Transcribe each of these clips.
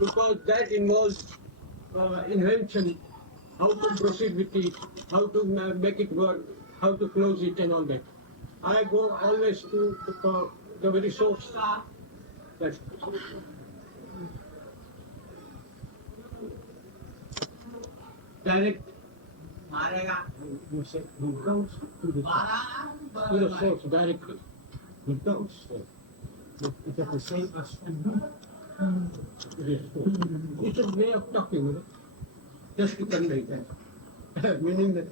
because that involves invention, how to proceed with it, how to make it work, how to close it and all that. I go always to the very source. That's direct. You say it comes to the source directly. It comes. It's the same as it's a way of talking, you know, just to convey that. Meaning that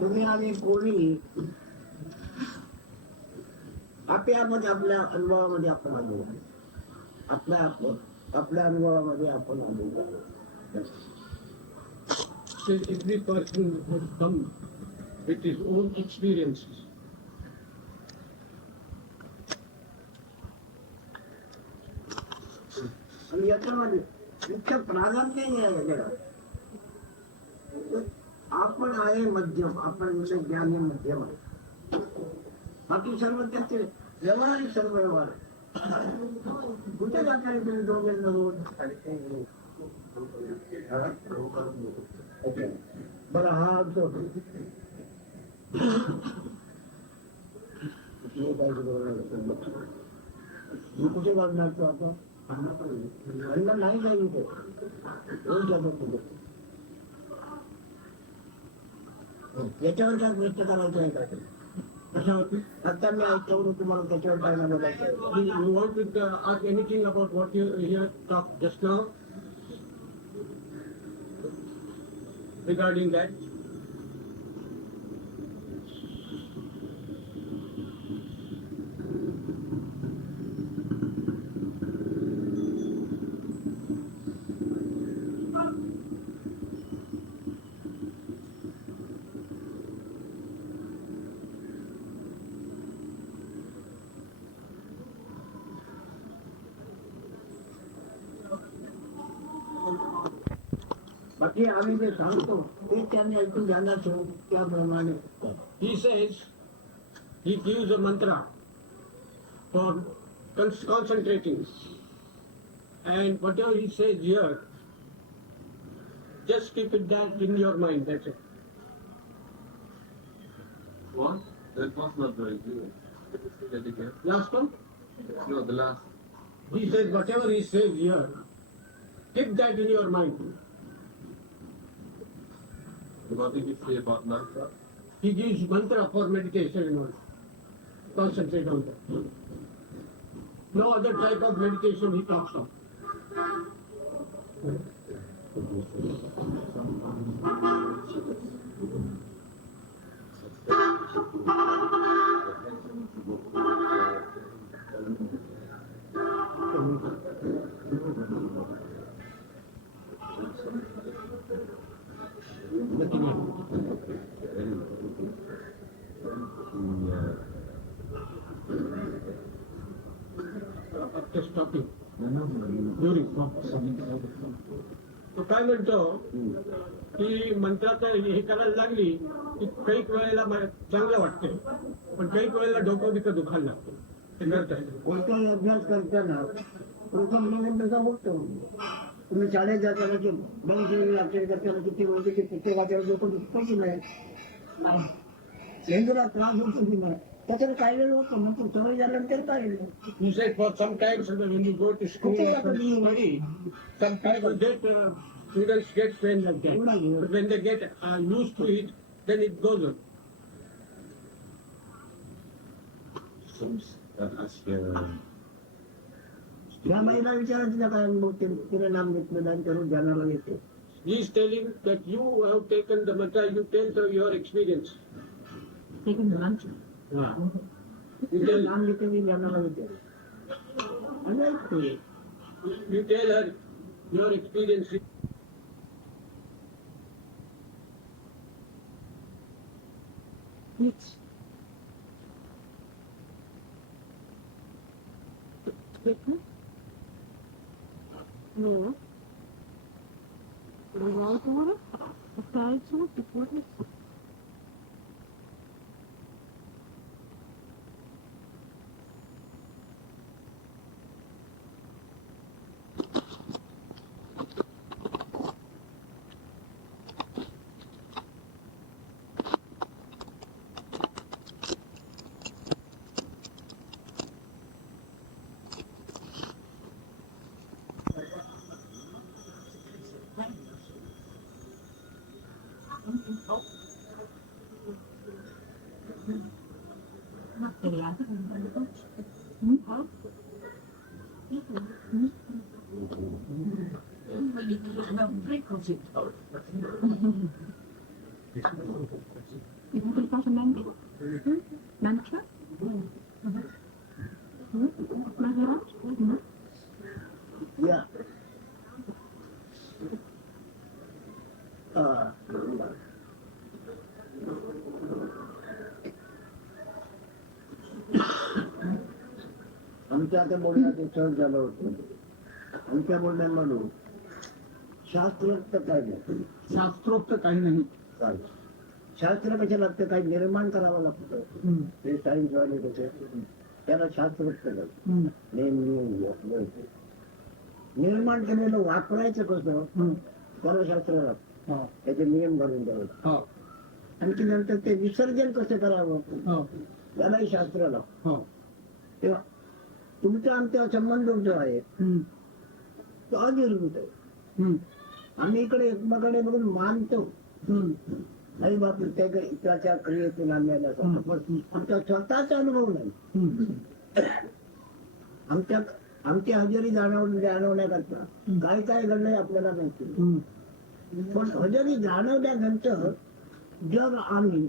तुम्ही आम्ही कोणी आपल्यामध्ये आपल्या अनुभवामध्ये आपण आलो आपल्या अनुभवामध्ये आपण आलो every person has come with his own experiences. आणि याच्यामध्ये मुख्य प्राधान्य हे आहे जगात आपण आहे मध्यम आपण म्हणजे ज्ञानी मध्यम आहे बाकी सर्व त्याचे व्यवहारिक सर्व व्यवहार कुठे जाता तुम्ही दोघे बरं हा कुठे लागणार तो आता अंदर नाही जाईल ते याच्यावर काय व्यक्त करायचं आहे का कशावरती आता मी ऐकलं तुम्हाला त्याच्यावर काय नाही बोलायचं You want to ask anything about what you here talked just now regarding that? बाकी आम्ही जे सांगतो ते त्यांनी ऐकून घ्यायला ठेवून त्याप्रमाणे He says, he gives a mantra for concentrating, and whatever he says here, just keep it that in your mind. That's it. What? That was not very clear. Say that again. Last one. No, the last. He says whatever he says here, keep that in your mind. What did he say about mantra? He gives mantra for meditation and all. Concentrate on that. No other type of meditation he talks of. After stopping. During. तो काय म्हणतो की मंत्राचं हे करायला लागली की काही वेळेला चांगलं वाटते पण काही वेळेला डोकं बिकं दुखायला लागतं ते करताय कोणताही अभ्यास करताना प्रथम म्हणून त्याचा बघतो तुम्ही शाळेत जाताना की बंद अक्षर करताना किती बोलते की प्रत्येकाच्या डोकं दुखतं की नाही मेंदूला त्रास होतो की नाही त्याच्यात काय वेळ होतो नंतर सवय झाल्यानंतर काय You said for some time when you go to school or study, sometimes students get pain like that. But when they get used to it, then it goes on. त्या महिला विचारायचं काय अनुभव तिने नाम घेतलं आणि करून जाणारा येते He is telling that you have taken the mantra, you tell your experience. taking the lunch. You tell, नाम घेते मी जाणारा येते आणि ऐकतो you tell her your experience. Which? No. Legaltura, atalho, depois. You can pass a mantra? Mantra? Maharaj? या आमच्या आता बोलण्यात सहज झालं होतं. आमच्या बोलण्यामधून शास्त्रोक्त काय नाही. शास्त्रोक्त काही नाही. चालेल. शास्त्र कशा लागतं, काही निर्माण करावं लागतं. ते सायन्स वाले कसे त्याला शास्त्रोक्त लागतं. निर्माण केलेलं वापरायचं कसं त्याला शास्त्र लागतं. त्याचे नियम घालून द्यावं. आणखी नंतर ते विसर्जन कसं करावं त्यालाही शास्त्र लागतं. तेव्हा तुमचा आमचा संबंध जो आहे तो अनिर्मित आहे. आम्ही इकडे एकमेकांकडे बघून मानतो. नाही बाप त्याच्या क्रियेतून आणलेला आमचा स्वतःचा अनुभव नाही. आमची हजेरी जाणवण्याकरता काय काय घडलंय आपल्याला माहिती. पण हजेरी जाणवल्यानंतर जग आम्ही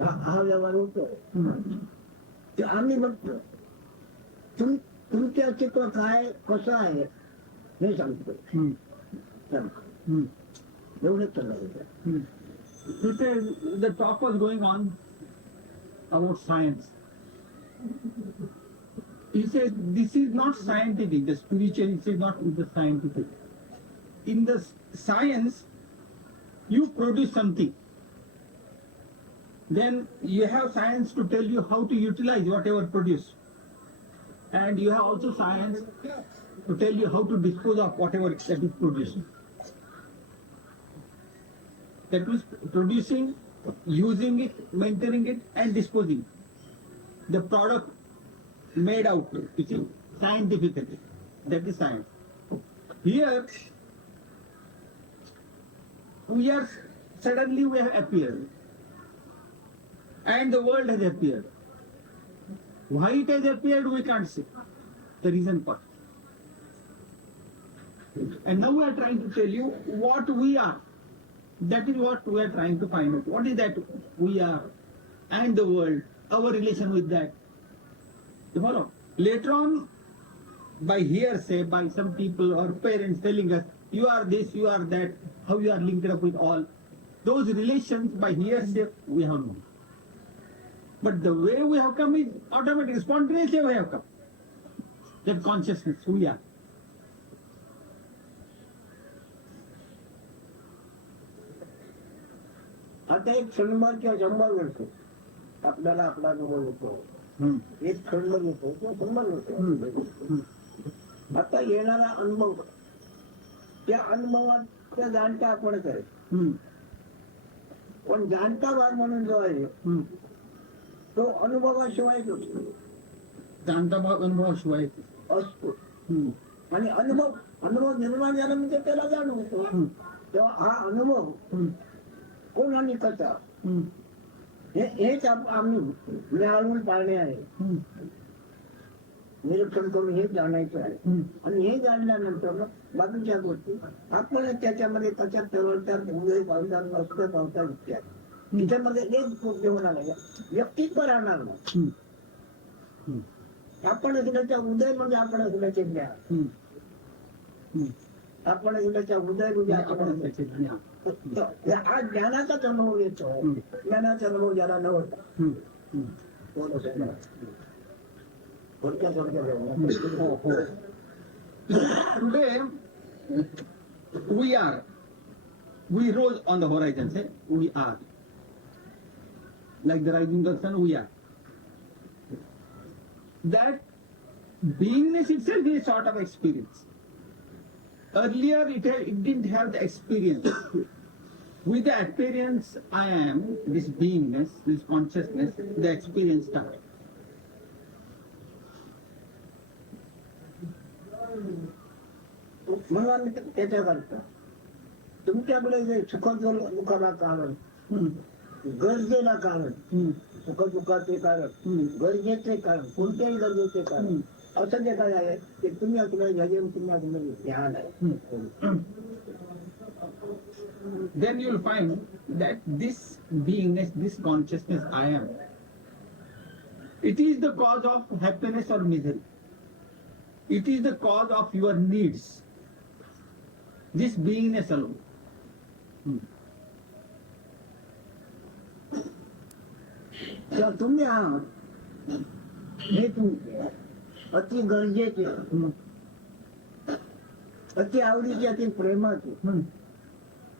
हा व्यवहार होतो ते आम्ही बघतो. तुमचे अस्तित्व काय कसं आहे हे सांगतो. एवढंच चाललं. The talk was going on about science. He says this is not scientific. The spiritual is not the scientific. In the science, you produce something. Then you have science to tell you how to utilize whatever produced. And you have also science to tell you how to dispose of whatever that is produced. That means producing, using it, maintaining it, and disposing. The product made out, you see, scientifically. That is science. Here, suddenly we have appeared. And the world has appeared. Why it has appeared, we can't say. The reason for. And now we are trying to tell you what we are. That is what we are trying to find out. What is that we are and the world, our relation with that. You follow? Later on, by hearsay, by some people or parents telling us, you are this, you are that, how you are linked up with all. Those relations by hearsay we have known. But the way we have come is automatic, spontaneously we have come. That consciousness, we are. आता एक क्षणभर किंवा 100 वर्ष आपल्याला आपला अनुभव होतो. एक क्षणभर होतो किंवा 100 होतो. आता येणारा अनुभव त्या अनुभवात जाणता आपणच आहे. पण जाणता भाग म्हणून जो आहे तो अनुभवाशिवायच असतो. जाणता भाग अनुभवाशिवाय असतो. आणि अनुभव निर्माण झाला म्हणजे त्याला जाणवतो. तेव्हा हा अनुभव कोण आणि कसा हेच आम्ही मिळवून पाळणे आहे. निरीक्षण करून हे जाणायचं आहे. आणि हे जाणल्यानंतर बाकीच्या गोष्टी आपण त्याच्यामध्ये त्याच्यात ठरवतात. उदय पावतात, नसतं पावतात इत्यादी. त्याच्यामध्ये एक गोष्टी होणार नाही. व्यक्तित्व राहणार नाही. आपण असल्याच्या उदय म्हणजे आपण असल्याचे ज्ञान. आपण असल्याच्या उदय म्हणजे आपण हा ज्ञानाचाच अनुभव येतो. ज्ञानाचा अनुभव ज्याला नव्हता. Today, we rose on the horizon, say, we are. Like the rising of the sun, we are. That beingness itself is a sort of experience. Earlier, it didn't have the experience. With the experience, I am, this beingness, this consciousness, the experience started. म्हणून आम्ही त्याच्याकरता तुमच्याकडे जे सुख दुःखाला कारण, गरजेला कारण, सुख दुःखाचे कारण, गरजेचे कारण, कोणत्याही गरजेचे कारण असं जे काय आहे ते तुम्ही असलं भजन तुम्ही असलं ध्यान आहे. Then you will find that this beingness, this consciousness I am, it is the cause of happiness or misery. It is the cause of your needs. This beingness alone. तर तुम्ही आहात हे तुमचे अति गरजेचे, अति आवडीचे, अति प्रेमाचे.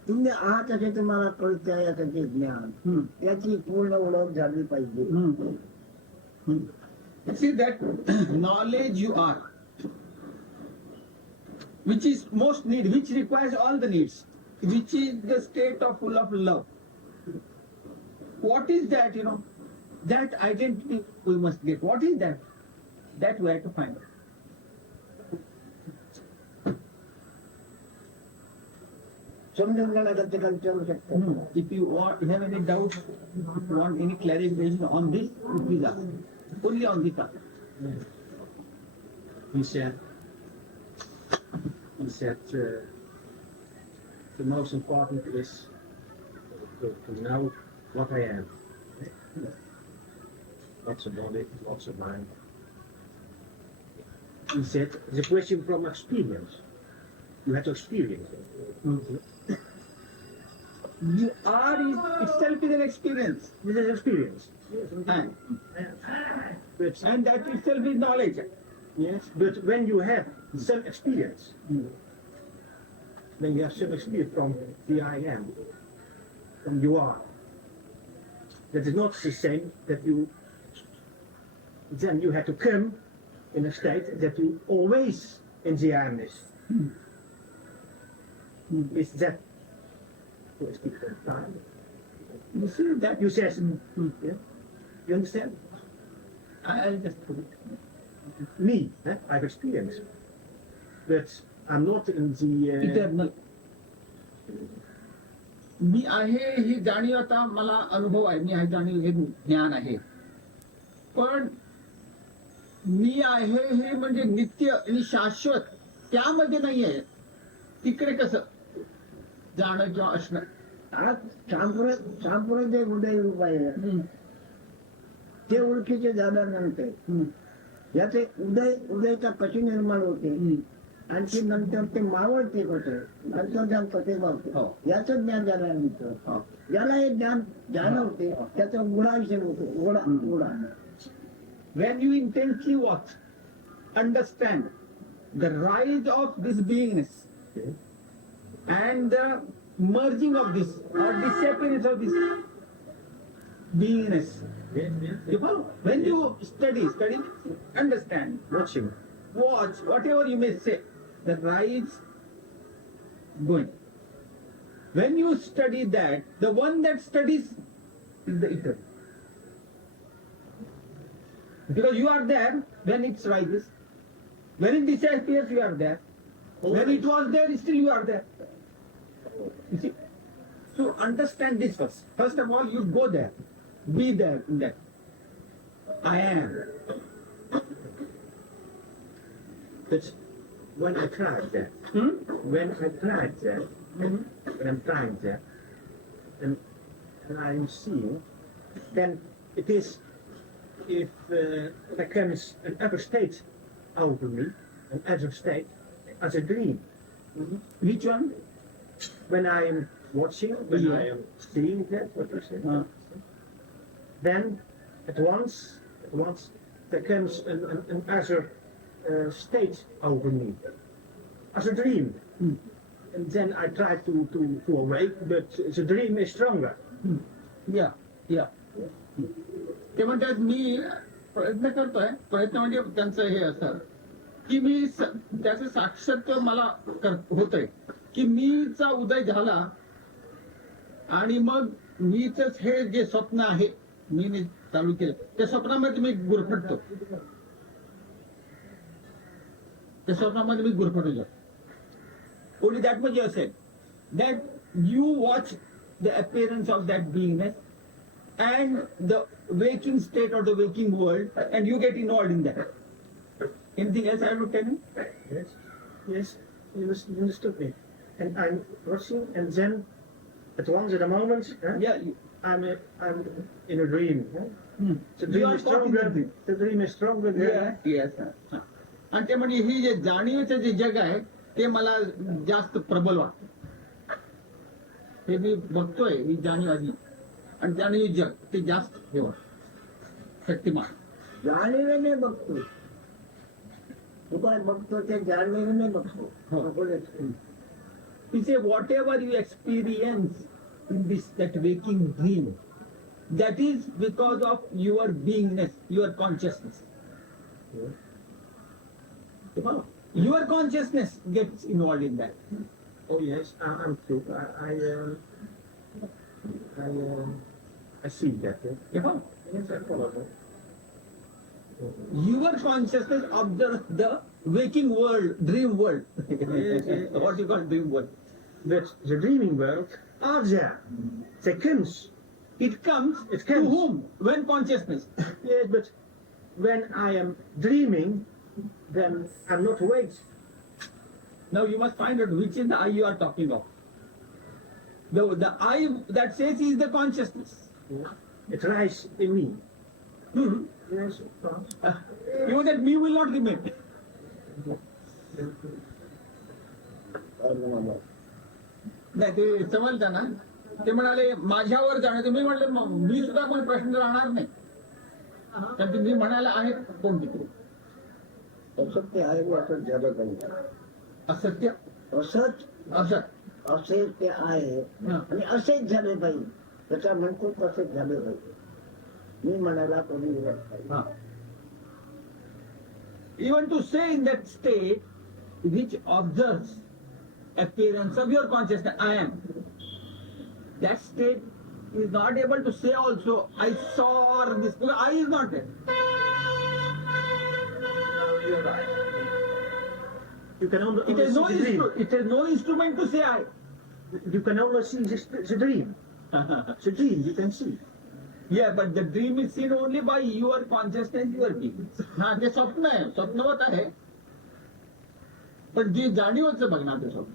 तुम्ही आहात असे तुम्हाला कळतं याचं जे ज्ञान, याची पूर्ण ओळख झाली पाहिजे. See that knowledge you are, which is most need, which requires all the needs, which is the state of full of love. What is that, that identity we must get. What is that? That we have to find. समजून घेण्याकरता काही विचारू शकतो. If you have any doubts, want any clarification on this, please ask. Only on this ask. He said the most important is to know what I am. What's a body, what's a mind. He said it's a question from experience. You have to experience it. You are itself is an experience. This is experience. And that itself is knowledge. Yes, but when you have some experience, then you have some experience from the I am, from you are. That is not the same that you, then you have to come in a state that you always in the I amness. Is that, you speak for time. You see that? You says, yeah? You understand? I'll just put it. Me, I've experienced, but I'm not in the Eternal. मी आहे ही जाणीव आता मला अनुभव आहे. मी आहे जाणीव हे ज्ञान आहे. पण मी आहे हे म्हणजे नित्य आणि शाश्वत त्यामध्ये नाही आहे. तिकडे कसं जाणं किंवा असणं. आज सांप्रत जे उदय रूप आहे ते ओळखीचे झाल्यानंतर याचे उदयता कशी निर्माण होते, आणखी नंतर ते मावळते कसं, अंतर्ज्ञान कसे मावते याचं ज्ञान झाल्यानंतर ज्याला हे ज्ञान जाणवते त्याचा गुणाविषय होतो. गुणा When you intensely watch, understand the rise of this beingness and the merging of this or disappearance of this beingness. You follow? When you study, understand, watching. watch, whatever you may say, the rise going. When you study that, the one that studies is the eternal. Because you are there when it rises. When it disappears, you are there. When it was there, still you are there. You see? To understand this first. First of all, you go there. Be there in that. I am. But when I tried that, when I'm trying that, and I'm seeing, then it is, if there comes an other state over me, an other state, as a dream. Which one? When I am watching, when I am seeing that, what you say, then at once there comes an other state over me, as a dream. And then I try to awake, but the dream is stronger. Yeah. ते म्हणतात मी प्रयत्न करतोय. प्रयत्न म्हणजे त्यांचं हे असं की मी त्याचं साक्षात्कार मला होतंय की मीचा उदय झाला आणि मग मीच हे जे स्वप्न आहे मी चालू केलं त्या स्वप्नामध्ये मी गुरफटतो. त्या स्वप्नामध्ये मी गुरफटू जातो. Only that much you have said. That you watch the appearance of that beingness and the waking state or the waking world and you get involved in that. Anything else I have to tell him? Yes, yes, you understood me. And I'm watching, and then at once, at a moment, Yeah. I'm in a dream. The You dream are is caught in the stronger. dream. The dream is stronger. Yes. आणि ते म्हणजे ही जे जाणीवेचं जे जग आहे ते मला जास्त प्रबल वाटतं. हे मी बघतोय ही जाणीव आधी आणि जाणीव जग ते जास्त हे वाटतं शक्तिमान. जाणीवेने बघतो. तू काय बघतो ते जाणीवेने बघतो. हो. He say whatever you experience in that waking dream, that is because of your beingness, your consciousness. Your consciousness gets involved in that. Oh yes, I'm true. I see that. Yeah. Yes, I follow that. Your consciousness observes the waking world, dream world. Yes. What you call dream world? But the dreaming world are there. They comes. It comes It to comes. whom? When consciousness. Yes, but when I am dreaming, then I'm not awake. Now you must find out which is the I you are talking of. The I that says is the consciousness. It rises in me. Hmm. Yes, of course. Even that me will not remain. नाही ते समजलं ना ते म्हणाले माझ्यावर जाणे तुम्ही म्हटलं मी सुद्धा कोण प्रश्न राहणार नाही कारण तुम्ही म्हणायला आहे कोण तिकडे असत्य आहे व असत झालं पाहिजे. असत्य असत असत असे ते आहे हा. आणि असेच झाले पाहिजे. त्याचा म्हणतो तसेच झाले पाहिजे. मी म्हणायला कोणी विरोध नाही. Even to say in that state which observes appearance of your consciousness, I am. That state is not able to say also, I saw or this, because I is not there. You're right. You can only It has no see the dream. it has no instrument to say I. You can only see the dream. The dream you can see. Yeah, but the dream is seen only by your consciousness, your being. हा ते स्वप्न आहे, स्वप्नवत आहे. पण जे जाणीवचं बघणार ते स्वप्न.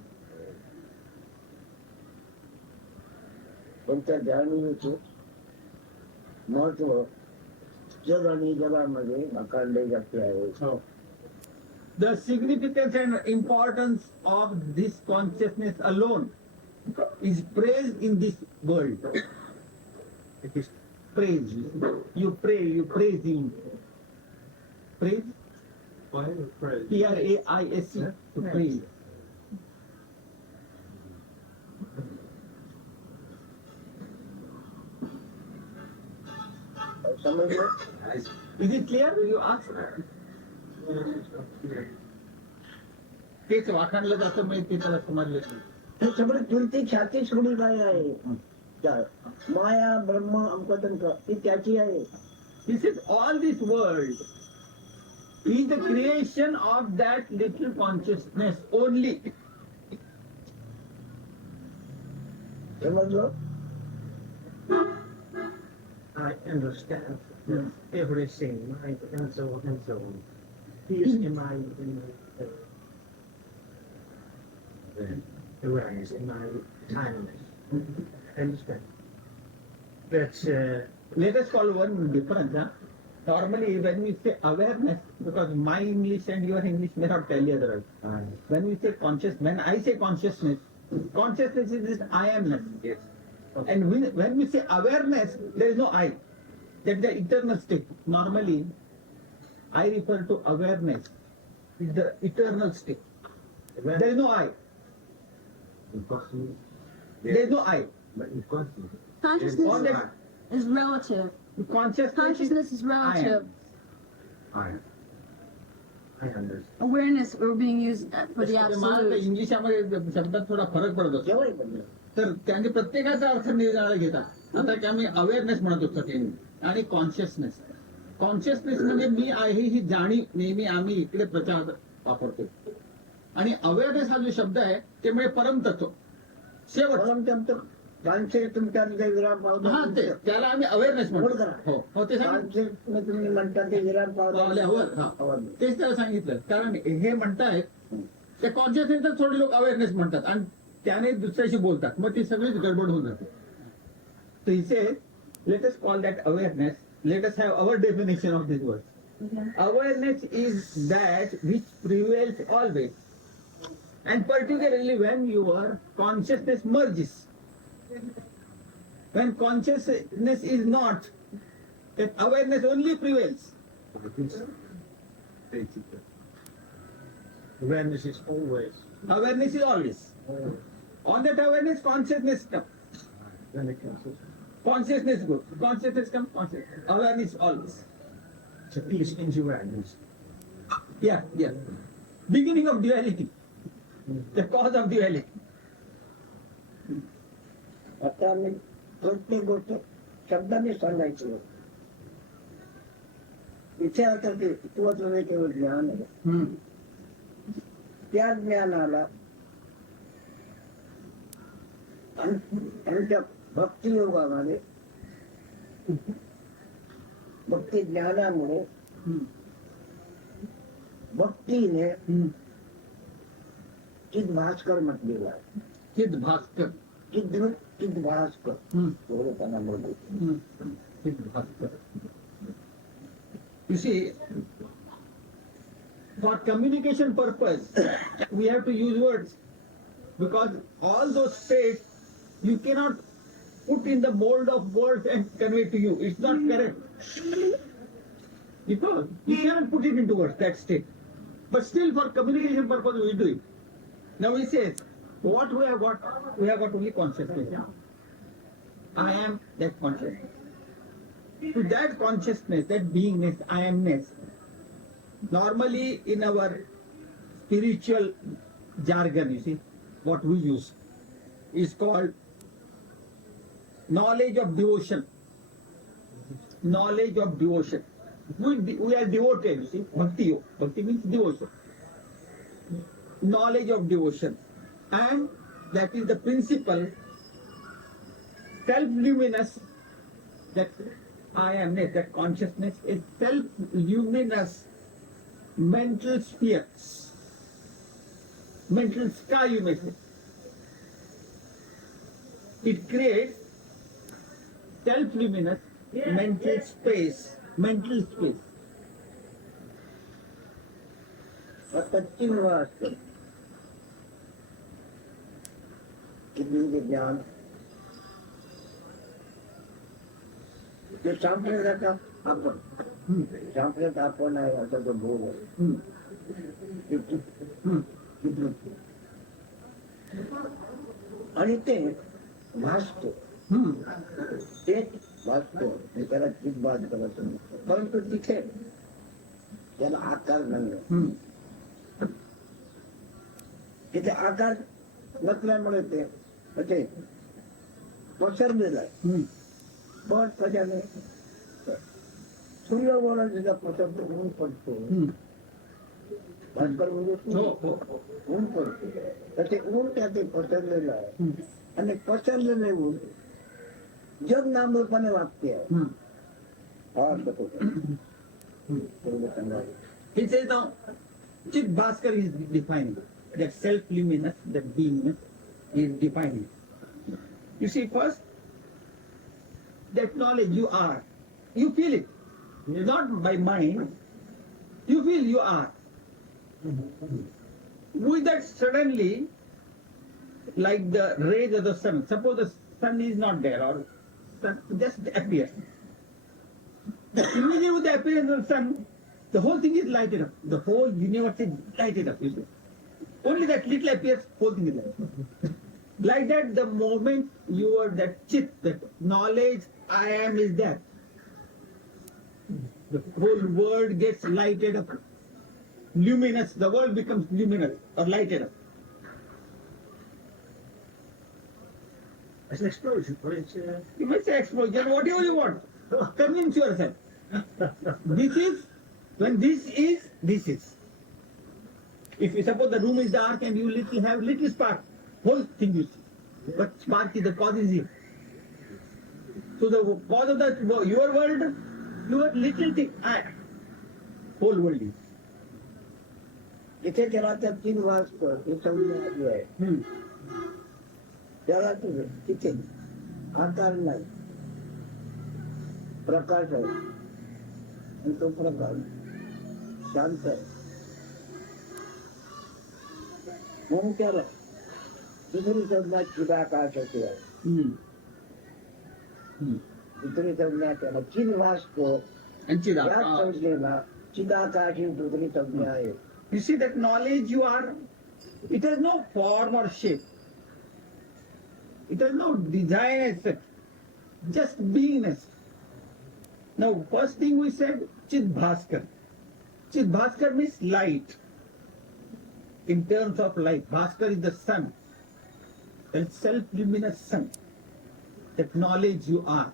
पण त्या जाणीवेचे महत्व जग आणि जगामध्ये आकारले जाते आहे. The significance and importance of this consciousness alone is praised in this world. It is Praise. You pray, you praise him. Praise? Why praise? Praise. To praise. समजलं? Is it clear? You ask. तेच वाखाणलं जातं म्हणजे ते त्याला समजलं नाही. हे सगळं कीर्ती ख्याती सोडून काय आहे? त्या माया ब्रह्म अंकतंक ही त्याची आहे. He says all this world is the creation of that little consciousness only. समजलं? I understand everything, right, and so on and so on. He is in my awareness, in my timeless. Understand? But Let us call one difference. Huh? Normally, when we say awareness, because my English and your English may not tell you otherwise. When we say when I say consciousness, consciousness is this I amness. Yes. And when we say awareness, there is no I. That is the eternal state. Normally, I refer to awareness. It's the eternal state. There is no I. There is no I. Consciousness is relative. Consciousness is relative. I understand. Awareness we're being used for the मला absolute. इंग्लिशामध्ये शब्दात थोडा फरक पडत असतो. जेव्हाही बनलं. तर त्यांनी प्रत्येकाचा अर्थ निर्णय घेतात. आता की आम्ही अवेअरनेस म्हणत होतो त्यांनी आणि कॉन्शियसनेस. कॉन्शियसनेस म्हणजे मी आहे ही जाणीव नेहमी आम्ही इकडे प्रचार वापरतो. आणि अवेअरनेस हा जो शब्द आहे ते म्हणजे परमतत्व शेवट. परमतत्व कॉन्शियस तुमच्या विराम हा पावला ते त्याला आम्ही अवेअरनेस होल्ड म्हणतो. करा. हो हो ते सांगितलं. कॉन्शियस तुम्ही म्हणता ते विराम पावल्यावर हा पावला तेच त्याला सांगितलं. कारण हे म्हणतायत त्या कॉन्शियसनेस थोडे लोक अवेअरनेस म्हणतात आणि त्याने दुसऱ्याशी बोलतात, मग ती सगळीच गडबड होऊन जाते. So he says, let us call that awareness. Let us have our definition of this word. Awareness is that which prevails always, and particularly when your consciousness merges. When consciousness is not, that awareness only prevails. Awareness is always. Awareness is always. On that awareness, consciousness comes. Then it comes. Consciousness goes. Consciousness comes. Consciousness. Awareness always. So peace in awareness. Yeah, yeah. Beginning of duality. The cause of duality. आता आम्ही प्रत्येक गोष्ट शब्दाने सांगायची. इथे आता ते तत्वचं केवळ ज्ञान आहे. त्या ज्ञानाला आमच्या भक्ती योगामध्ये भक्ती ज्ञानामुळे भक्तीने चिद भास्कर म्हटलेला आहे. चिद भास्कर. चिद भास्कर एवढं त्यांना बोलतो. Chidd Bhaskar. You see, for communication purpose, we have to use words, because all those states you cannot put in the mold of words and convey to you. It's not correct. Because you cannot put it into words, that state. But still for communication purpose we do it. Now he says, what we have got? We have got only consciousness. I am that consciousness. To that consciousness, that beingness, I amness, normally in our spiritual jargon, you see, what we use is called knowledge of devotion. Knowledge of devotion. We are devoted, you see, bhakti. Bhakti means devotion. Knowledge of devotion. And that is the principle, self-luminous, that I amness, that consciousness is self-luminous mental sphere, mental sky, you may say. It creates self-luminous mental space, mental space. आता चिन्ह असतं किती ज्ञान ते सांप्रदायिक आपण सांप्रदायिक आपण आहे असा तो भोग आहे. आणि ते भासतो तेच भासतो त्याला चितबाद करत नाही. परंतु तिथे त्याला आकार नाही. तिथे आकार नसल्यामुळे ते पसरलेलं आहे. पण कशाने सूर्य बोला तिचा पसरतो ऊन पडतो. भास्कर म्हणजे ऊन पडतो तर ते ऊन त्याचे पसरलेलं आहे. आणि पसरलेले ऊन जग नामरूपाने वागते आहे. He says now, Chidd Bhaskar is defining that self-luminous, that beingness is defining. You see, first, that knowledge you are, you feel it, not by mind, you feel you are. With that suddenly, like the rays of the sun, suppose the sun is not there or sun just appears. Immediately with the appearance of the sun, the whole thing is lighted up. The whole universe is lighted up, you see. Only that little appears, whole thing is lighted up. Like that, the moment you are that chit, that knowledge, I am is that. The whole world gets lighted up. Luminous, the world becomes luminous or lighted up. It's an explosion, but it's You may say explosion, whatever you want. Convince yourself. This is, when this is, this is. If you suppose the room is dark and you have little spark, whole thing you see. but spark is the cause is here. So the cause of your world, your little thing, I, whole world is. इथे त्याला त्या तीन वाजत हे संज्ञा जो आहे त्याला तिथे आकार नाही प्रकाश आहे आणि तो प्रकाश शांत आहे म्हणून त्याला दुसरी संज्ञा चिदाकाश अशी आहे दुसरी संज्ञा त्याला चिद भासतो And या Chidakash. संज्ञेला चिदाकाश ही दुसरी संज्ञा आहे. You see that knowledge you are, it has no form or shape. It has no design as such. Just beingness. Now, first thing we said, Chid Bhaskar. Chid Bhaskar means light. In terms of light, Bhaskar is the sun. The self-luminous sun. That knowledge you are.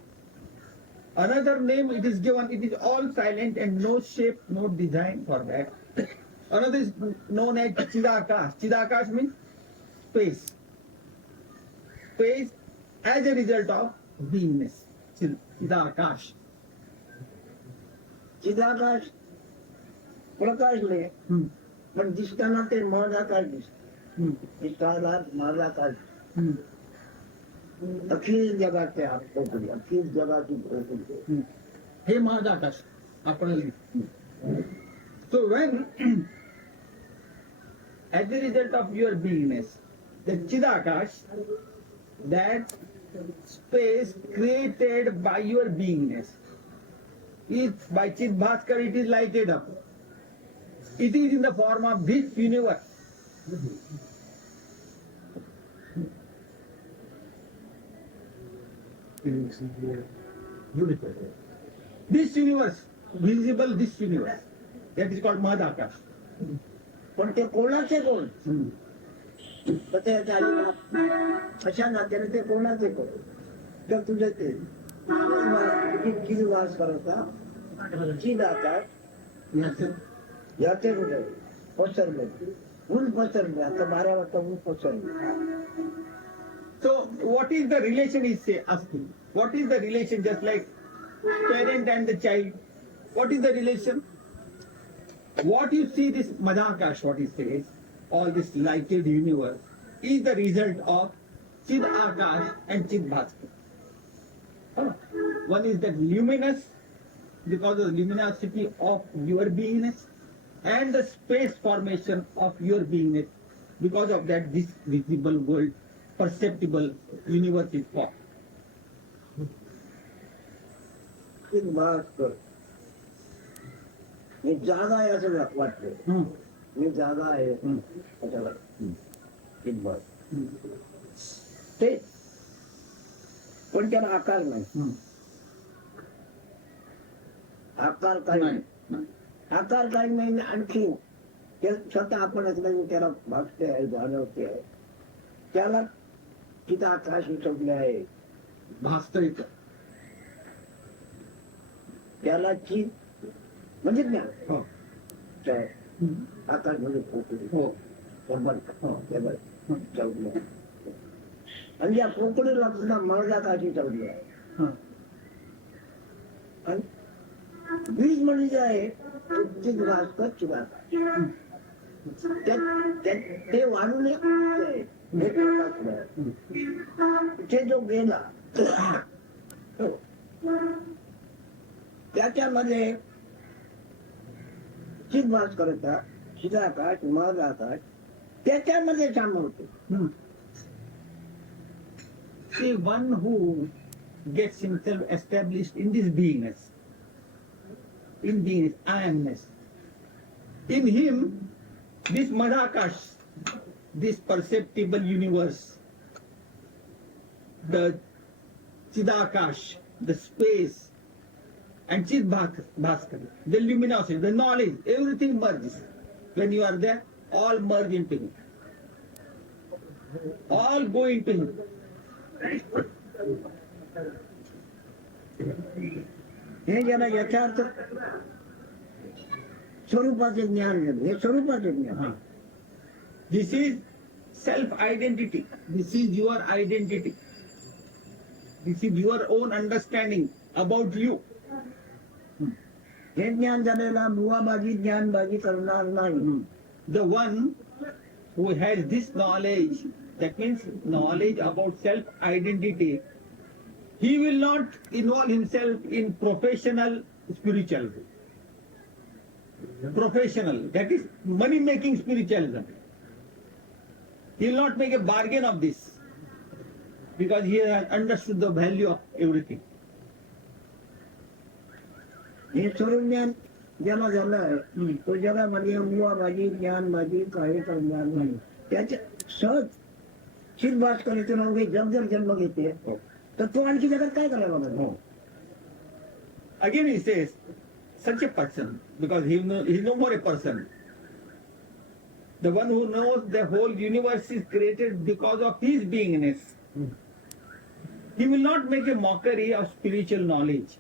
Another name it is given, it is all silent and no shape, no design for that. Another is known as Chidakash. Chidakash means space. Space as a result of beingness. Chidakash. चिदाकाश प्रकाशले पण दिसताना ते महदाकाश दिसत दिसताना महदाकाश अखिल जगाचे पोकळी अखिल जगाची पोकळी हे महदाकाश आपण. So when as a result of your beingness, the Chidakash, that space created by your beingness, is by Chid Bhaskar it is lighted up. It is in the form of this universe. This universe, visible this universe, that is called Mahadakash. पण ते कोणाचे कोण तर ते अशा नात्याने ते कोणाचे कोण तर तुझे ते किती वास करता चिदाकाश याचे कुठे पसरले ऊन पसरले आता 12 वाजता ऊन पसरले. So what is the relation is asking? What is the relation, just like parent and the child? What is the relation? What you see this Madhakash, what he says, all this lighted universe, is the result of Chid Akash and Chid Bhaskar. One is that luminous, because of the luminosity of your beingness, and the space formation of your beingness, because of that this visible world, perceptible universe is formed. चिदभास्कर मी जागा आहे असं वाटलं मी जागा आहे असं वाटलं चिदभास्कर ते पण त्याला आकार नाही आकार काही नाही आकार काही नाही आणखी ते स्वतः आपणच नाही त्याला भागते आहे जाणवते आहे त्याला तिथं आकाश उचलले आहे भास्करित त्याला चित म्हणजे ज्ञान हो आकाश म्हणजे पोकळी हो चौकल्या आणि या पोकळीला पुन्हा महदाकाशी चौकली आहे आणि बीज म्हणजे जे आहे चिदभास्कर चिदाकाश ते वाढून ते जो गेला त्याच्यामध्ये चिदभास्कर चिदाकाश महदाकाश त्याच्यामध्ये सामावतो. See, one who gets himself established in this beingness, I amness, in him, this Madhakash, this perceptible universe, the Chidakash, the space, and Chid Bhaskar, the luminosity, the knowledge, everything merges. When you are there, all merge into him. All go into him. हे ज्याला यथार्थ स्वरूपाचे ज्ञान हे स्वरूपाचे ज्ञान This is self-identity. This is your identity. This is your own understanding about you. हे ज्ञान झालेला बुवाबाजी ज्ञानबाजी करणार नाही. The one who has this knowledge, that means knowledge about self-identity, he will not involve himself in professional spiritualism. Professional, that is money-making spiritualism. He will not make a bargain of this because he has understood the value of everything. हे सोडून ज्ञान ज्याला झालं आहे तो जगामध्ये बुवाबाजी ज्ञानबाजी काही करणार नाही. त्याच्या सहज शिरभास करायचं नाव काही जग जर जन्म घेते तर तो आणखी जगात काय करायला लागला. Again he says, such a person, because he is no more a person. The one who knows the whole universe is created because of his beingness. He will not make a mockery of spiritual knowledge.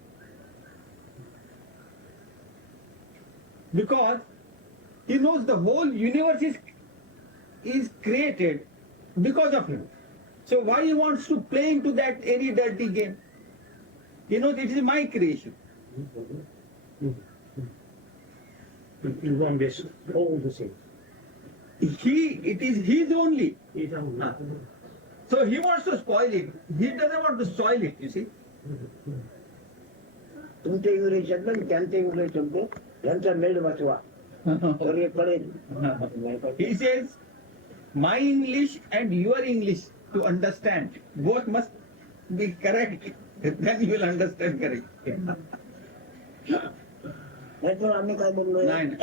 Because he knows the whole universe is created because of him. So why he wants to play into that any dirty game? He knows it is my creation. You want this all the same. It is his only. You don't So he wants to spoil it. He doesn't want to soil it, you see. तुमचे इंग्रजी शब्द आणि त्यांचे इंग्रजी शब्द यांचा मेळ वाचवा तर हे कळेल. He says, my English and your English to understand, both must be correct. Then you will understand correct. नाहीतर आम्ही काय बोललोय. Nine.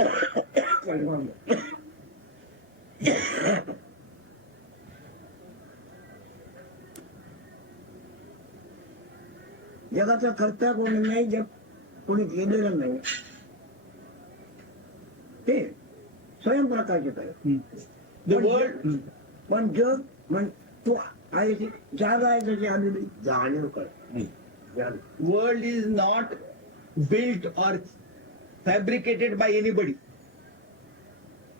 जगाचा कर्ता कोणी नाही, जग कोणी केलेलं नाही. ते स्वयंप्रकाशित आहे. The world, पण जग म्हण तू आहे जागा आहे त्याची आलेली जाणीव कर. world is not built or fabricated by anybody.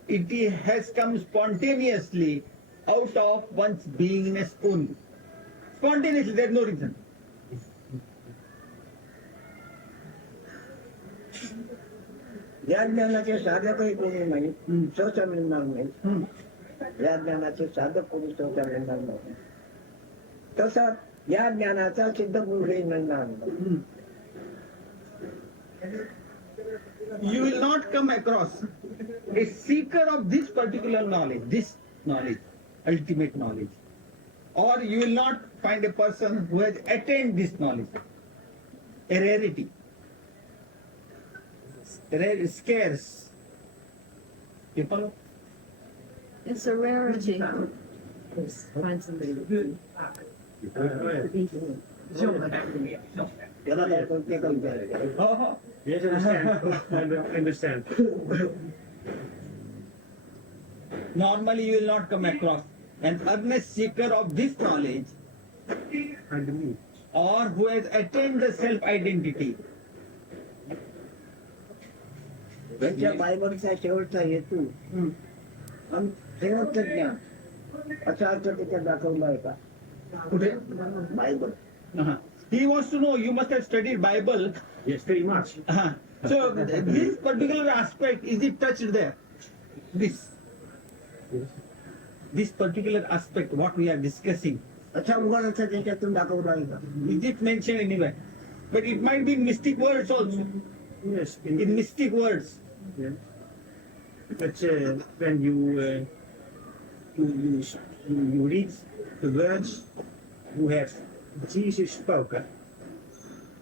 It has come spontaneously out of one's beingness only. Spontaneously, there is no reason. या ज्ञानाचे साधकही कोणी नाही, सहसा मिळणार नाही. या ज्ञानाचे साधक कोणी सहसा मिळणार नाही. तसा या ज्ञानाचा सिद्ध पुरुषही मिळणार नाही. You will not come across a seeker of this particular knowledge, ultimate knowledge. Or you will not find a person who has attained this knowledge. A rarity. Scarce. You follow? It's a rarity. Find somebody. त्याला काय कोणते कळते. Oh, Yes, understand. I understand. normally you will not come across an earnest seeker of this knowledge And me. or who has attained the self-identity. त्यांच्या बायबलचा शेवटचा हेतू आणि शेवटचं ज्ञान असा अर्थ त्याच्यात दाखवला आहे का. कुठे? Bible. He wants to know, you must have studied Bible. Yes, very much. So this particular aspect, is it touched there? This particular aspect, what we are discussing, अच्छा उघड अर्थ त्याच्यातून दाखवला आहे का. is it mentioned anywhere? But it might be in mystic words also. Yes, In mystic words. Yeah. But when you read the words who have Jesus spoken,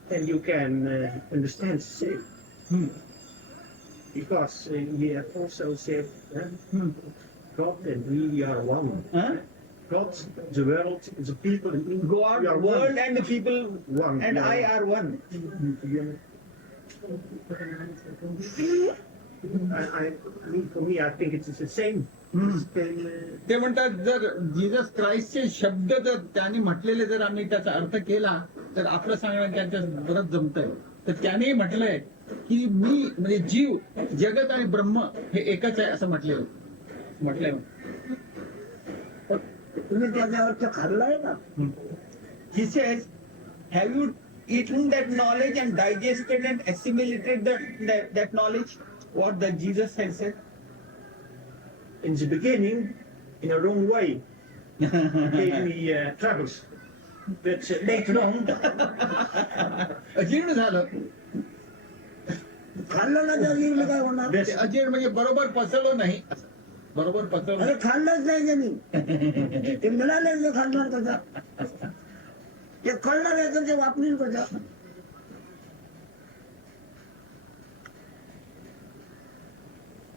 then you can understand the same. Because he has also said, God and we are one. Huh? God, the world, the people, and God, we are world one. and the people One. and Yeah. I are one. For me, I think it's the same. ते म्हणतात जर Jesus क्राइस्टचे शब्द जर त्यांनी म्हटलेले जर आम्ही त्याचा अर्थ केला तर आपलं सांगणं त्यांच्या बरंच जमतंय. तर त्याने म्हटलंय की मी म्हणजे जीव, जगत आणि ब्रह्म हे एकच आहे असं म्हटलंय. तुम्ही त्याचा अर्थ खाल्लाय का? He says, have you eaten that knowledge and digested and assimilated that knowledge? What the Jesus had said? In the beginning, in a wrong way, gave me troubles. But later on, अजीर्ण झालं. खाल्लं ना त्या जीवला काय होणार? ते अजीर्ण म्हणजे बरोबर पचवलं नाही. बरोबर पचवलं अरे नाही. खाल्लंच नाही त्यांनी. ते मिळाले ते खाणार कसं? ते कळणार याचं ते वापरील कसं?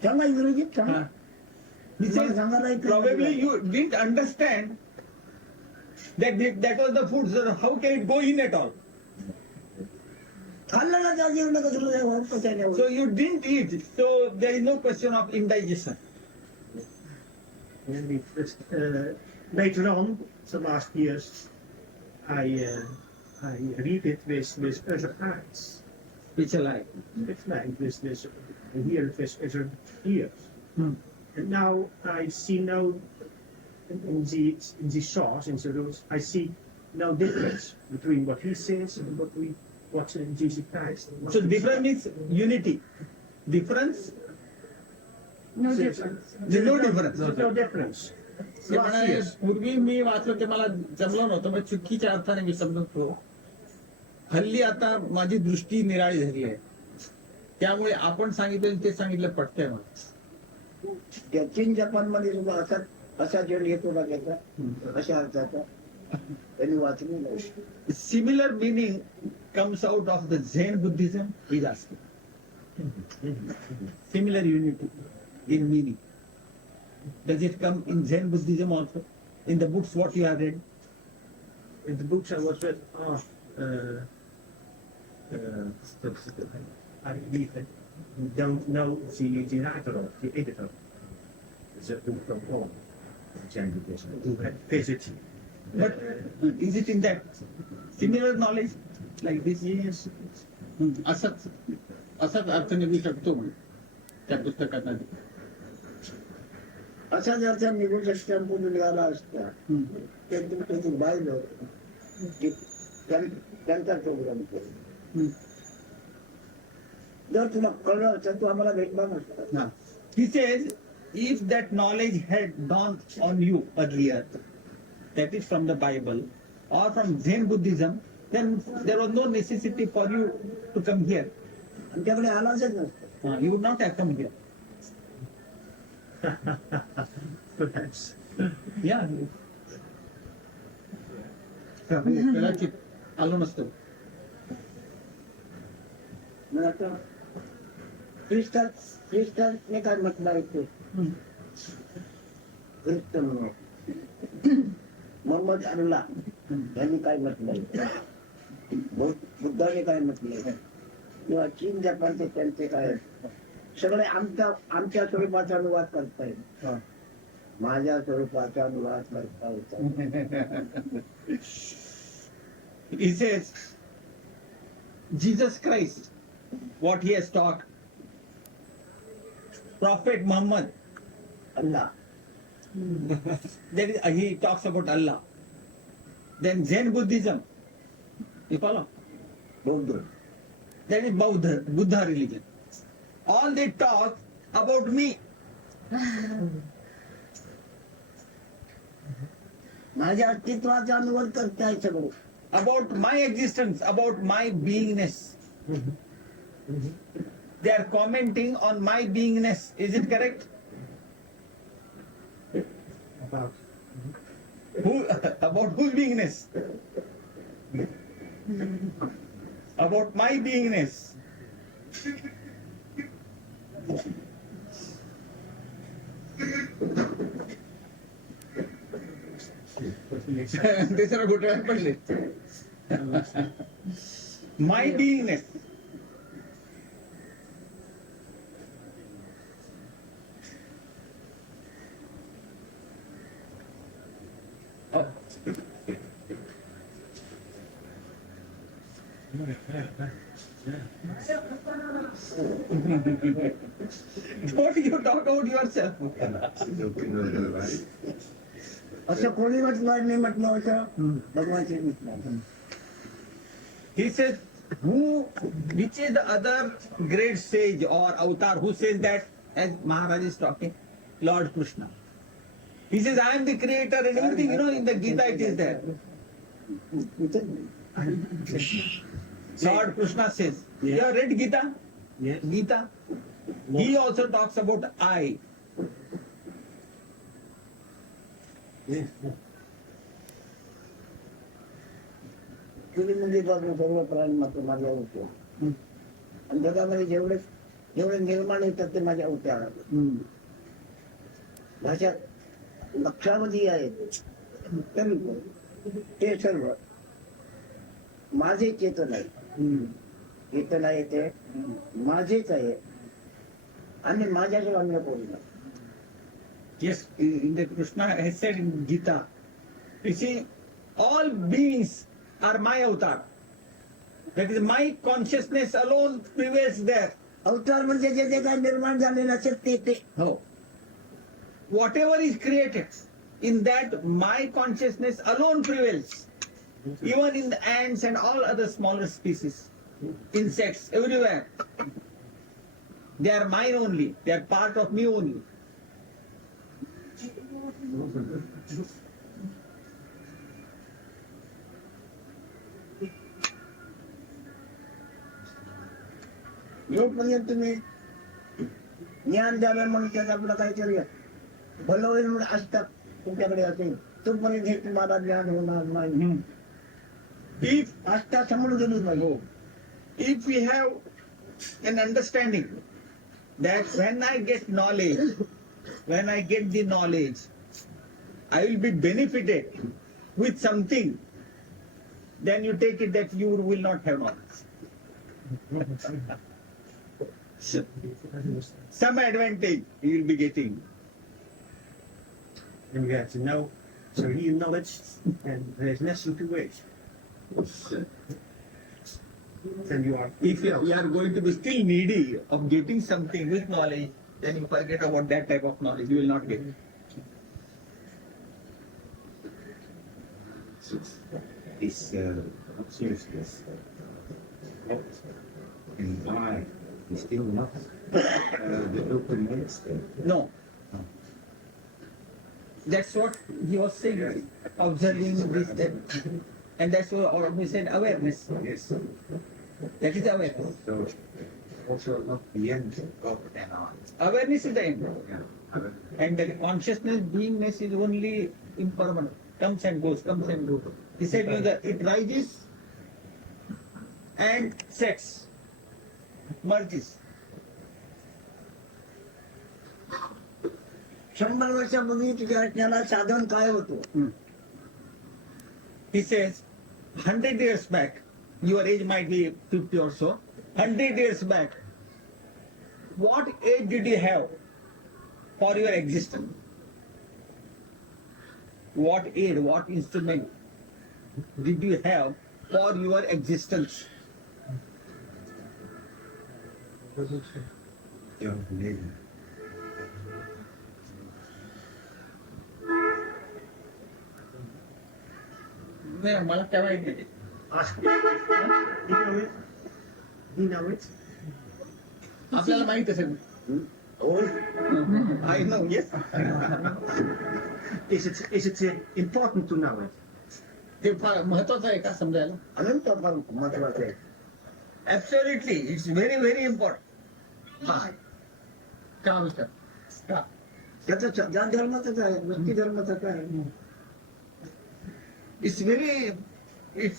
सांगा इंग्रजीत सांगा. He says, सांगायला इथे probably you didn't understand that was the food. So how can it go in at all? खाल्लं ना त्या जीवला कसं कसं So you didn't eat. So there is no question of indigestion. and later on, the last years, I read it with other eyes. It's a lie. It's like this here with other ears. And now I see now in the sauce, in the rules, I see no difference between what he says and what's in Jesus Christ. So difference means unity. Difference? No Says- difference. There's no difference. There's no difference. ते म्हणाले, पूर्वी मी वाचलं ते मला जमलं नव्हतं, मग चुकीच्या अर्थाने मी समजतो. हल्ली आता माझी दृष्टी निराळी झाली आहे, त्यामुळे आपण सांगितलं ते सांगितलं पटतंय मला. त्या चीन जपान मध्ये सुद्धा असा जल येतो का त्याचा अशा अर्थाचा त्यांनी वाचलेलं आहे. Similar meaning comes out of the Zen Buddhism, he's asking. Similar unity in meaning. Does it come in Zen Buddhism also? In the books what you have read? In the books I was read, I read it. Don't know the writer of the editor. It's a book from Holland. Who had visited. But is it in that similar knowledge like this? Yes. असाच अर्थ निघू शकतो म्हणे त्या पुस्तकात. असाच अर्थ निघू शकता निघाला असता त्याची बायलं त्यांचा प्रोग्राम केला. जर तुला कळलं तर तू आम्हाला भेटला नसता. He says, if that knowledge had dawned on you earlier, that is from the Bible or from Zen Buddhism, then there was no necessity for you to come here. आमच्याकडे आलाच नसतं. You would not have come here. Perhaps. Yeah. कदाचित आलो नसतो. मग आता ख्रिस्टने काय म्हटलं आहे ते ख्रिस्त म्हणून मोहम्मद अल्ला यांनी काय म्हटलंय, बुद्धाने काय म्हटलंय, किंवा चीन जपानचे त्यांचे काय सगळे आमच्या स्वरूपाचा अनुवाद करतायत. माझ्या स्वरूपाचा अनुवाद करता येतात. He says, Jesus Christ, what he has taught, Prophet Muhammad, Allah that is, he talks about Allah. Then Zen Buddhism, you follow? बौद्ध That is Buddha religion. All they talk about me. माझ्या अस्तित्वाचा अनुवाद करताय सगळं. About my existence, about my beingness. They are commenting on my beingness. Is it correct? About whose beingness? About my beingness. ते सर्व घोटाळ्यात पडले. My beingness. Oh. Don't you talk about yourself. असं कोणी म्हटलं नाही म्हटलं असं भगवान Shri Krishna. He says, which is the other great sage or avatar who says that, as Maharaj is talking, Lord Krishna. He says, I am the creator and everything, in the Gita it is there. Lord Krishna says, you have read Gita? Yes. Gita? He also talks about I. मुलीपासून सर्व प्राणी मात्र माझ्या होते आणि जगामध्ये जेवढे निर्माण येतात ते माझ्या होत्या. भाषा लक्षामध्ये आहेत तरी पण ते सर्व माझे चेतन आहे. चेतन आहे ते माझेच आहे आणि माझ्याकडे अन्य कोणी नाही. Yes, in the Krishna has said in Gita, you see, all beings are my avatar. That is, my consciousness alone prevails there. अवतार म्हणजे जे जे काही निर्माण झालेलं असेल ते Oh. Whatever is created, in that my consciousness alone prevails. Even in the ants and all other smaller species, insects, everywhere. They are mine only. They are part of me only. जोपर्यंत तुम्ही ज्ञान द्यावं म्हणून त्यात आपलं काहीतरी भलं होईल म्हणून असतात तुमच्याकडे असेल तोपर्यंत हे तुम्हाला ज्ञान होणार नाही. If आस्था समोर गेली पाहिजे. if we have an understanding that when I get knowledge, when I get the knowledge, I will be benefited with something, then you take it that you will not have knowledge. Some advantage you will be getting. And you have to know, so you knowledge, and there's less than 2 ways. Then you are. If you are going to be still needy of getting something with knowledge, then you forget about that type of knowledge. You will not get it. This seriousness and why is still not the open state. No. That's what he was saying, observing this, that. And that's what we said awareness. Yes. That is awareness. So also not the end of and on. Awareness is the end. Yeah. And the consciousness, beingness is only impermanent. Comes and goes, comes and goes. He said that it rises and sets, merges. 100 वर्षापूर्वी तुझ्या त्याला साधन काय होतं. He says, 100 years back, your age might be 50 or so, 100 years back, what age did you have for your existence? What aid, what instrument did you have for your existence? Your living. नाही, मला काय माहिती नाही. Ask. Do you know it? Do you know it? आपल्याला माहित असेल. I know, yes. Is it important to know it? ते फार महत्वाचं आहे का समजायला? अनंत महत्वाचं आहे. Absolutely, it's very, very important. का विचार? का? त्याचं ज्या धर्माचं आहे व्यक्ती धर्माचं काय. It's very, it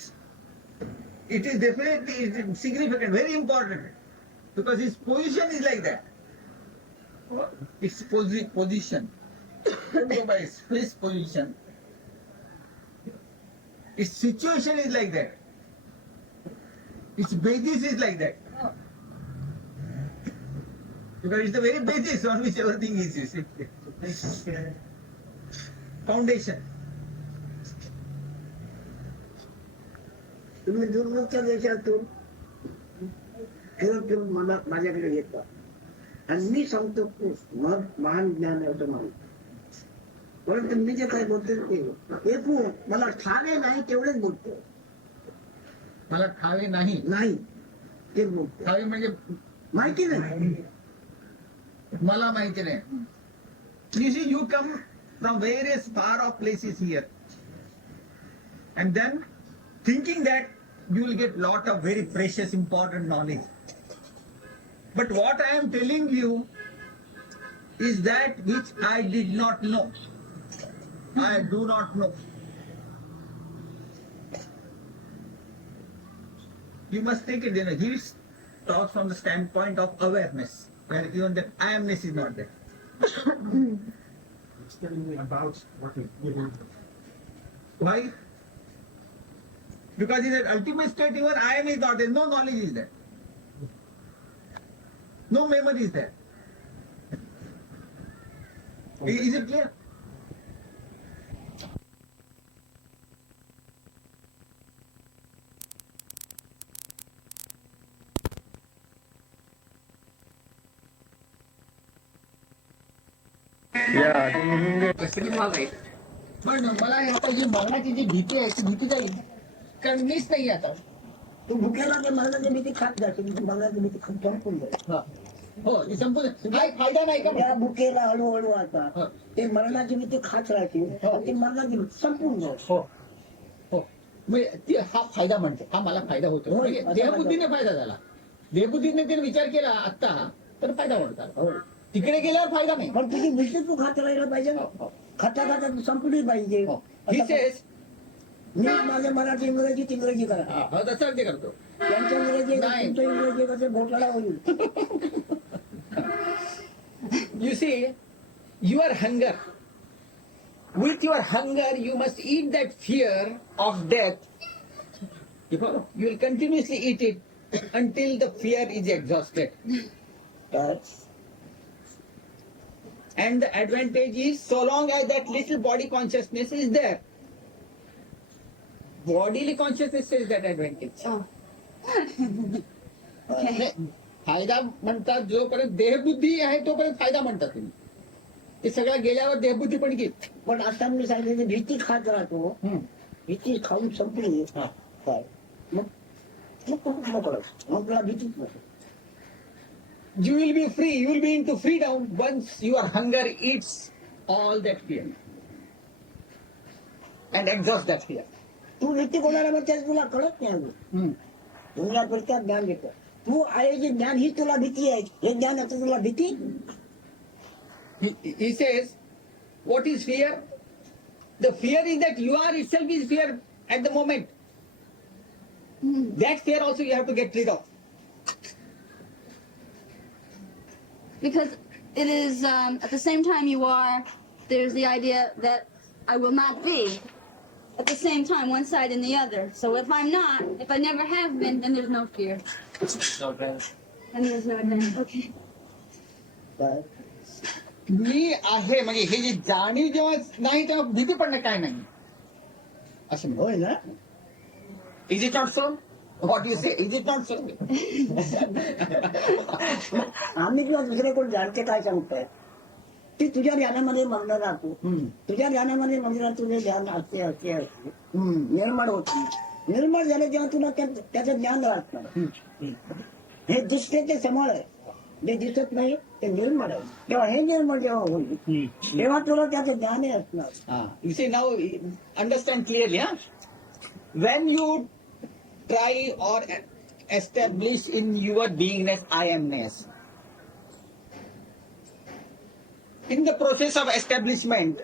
is definitely significant, very important, because his position is like that. Its position, don't go by his position. Its situation is like that. Its basis is like that. Because it's the very basis on which everything is, you see. Foundation. तुम्ही दूरवरच्या देशातून फिरून मला माझ्याकडे येतात आणि मी सांगतो महान ज्ञान आहे असं म्हणून परंतु मी जे काही बोलतो ते एकू मला ठाणे नाही तेवढेच बोलतो. मला ठावे नाही. नाही तेच बोलतो. ठावे म्हणजे माहिती नाही. मला माहिती नाही. You see, you come from various far off places here, and then thinking that you will get lot of very precious, important knowledge. But what I am telling you is that which I did not know. I do not know. You must take it, he talks from the standpoint of awareness, where even that I amness is not there. It's telling me about what you did. Why? Because in that ultimate state, even I am is not there, no knowledge is there. No memory is there. Is it clear? पण मला आता जी मरणाची जी भीती आहे ती भीती जाईल, कारण मीच नाही आता. तू भुकेला ते मरणाची भीती खात जाते. मरणाची भीती खात संपून जाईल. हो, ती संपून काही फायदा नाही का? त्या भुकेला हळूहळू आता हो. ते मरणाची भीती खात राहते. ते मरणाची भीती संपून जाईल. हो हो, म्हणजे हा फायदा म्हणते, हा मला फायदा होतो. होय, म्हणजे असा देहबुद्धीने फायदा झाला. देहबुद्धीने त्याने विचार केला आता तर फायदा म्हणतात. हो. तिकडे गेल्यावर फायदा नाही. पण तुझी भीती तू खात राहिला पाहिजे ना. खाता खाता तू संपली पाहिजे. He says, मी माझ्या मराठी इंग्रजी इंग्रजी करा. हा तसं अगदी करतो. त्यांच्या इंग्रजी नाही. तुमचं इंग्रजी कसं घोटाळा होईल. You see, your hunger. With your hunger, you must eat that fear of death. You follow? You will continuously eat it until the fear is exhausted. And the advantage is, so long as that little body consciousness is there, bodily consciousness is that advantage. नाही, फायदा म्हणतात जोपर्यंत देहबुद्धी आहे तोपर्यंत फायदा म्हणतात तुम्ही. ते सगळं गेल्यावर देहबुद्धी पण गेली. पण आता मी सांगितलं भीती खात राहतो. भीती खाऊन संपली काय मग मग कुठं नको मग तुला भीतीच नको. You will be free, you will be into freedom once your hunger eats all that fear and exhausts that fear. तू भीती कोणाला म्हणते तुला कळत नाही अजून. तुला प्रत्येक ज्ञान देतो. तू आहे जे ज्ञान ही तुला भीती आहे. हे ज्ञान आहे तुला भीती. He says, what is fear? The fear is that you are itself is fear at the moment. That fear also you have to get rid of. Because it is at the same time you are, there's the idea that I will not be. At the same time, one side and the other. So if I'm not, if I never have been, then there's no fear. No advantage. Then there's no advantage. Okay. मी आहे म्हणजे हे जे जाणीव जेव्हा नाही तेव्हा भीती पडणं काय नाही असं होय ना. Is it not so? What you से, इज इट नॉट सो? आम्ही किंवा दुसरे कोण जाणते काय सांगताय ती तुझ्या ध्यानामध्ये मग्न राहतो. तुझ्या ध्यानामध्ये मग्न तुझे ध्यान असते असते असते निर्माण होते. निर्माण झाले जेव्हा तुला त्याचं ज्ञान राहत नाही. हे दिसते ते समोर आहे. जे दिसत नाही ते निर्माण आहे. तेव्हा हे निर्माण जेव्हा होईल तेव्हा तुला त्याचं ज्ञान असणार. You see now, understand clearly, huh? When you try or establish in your beingness I amness, in the process of establishment,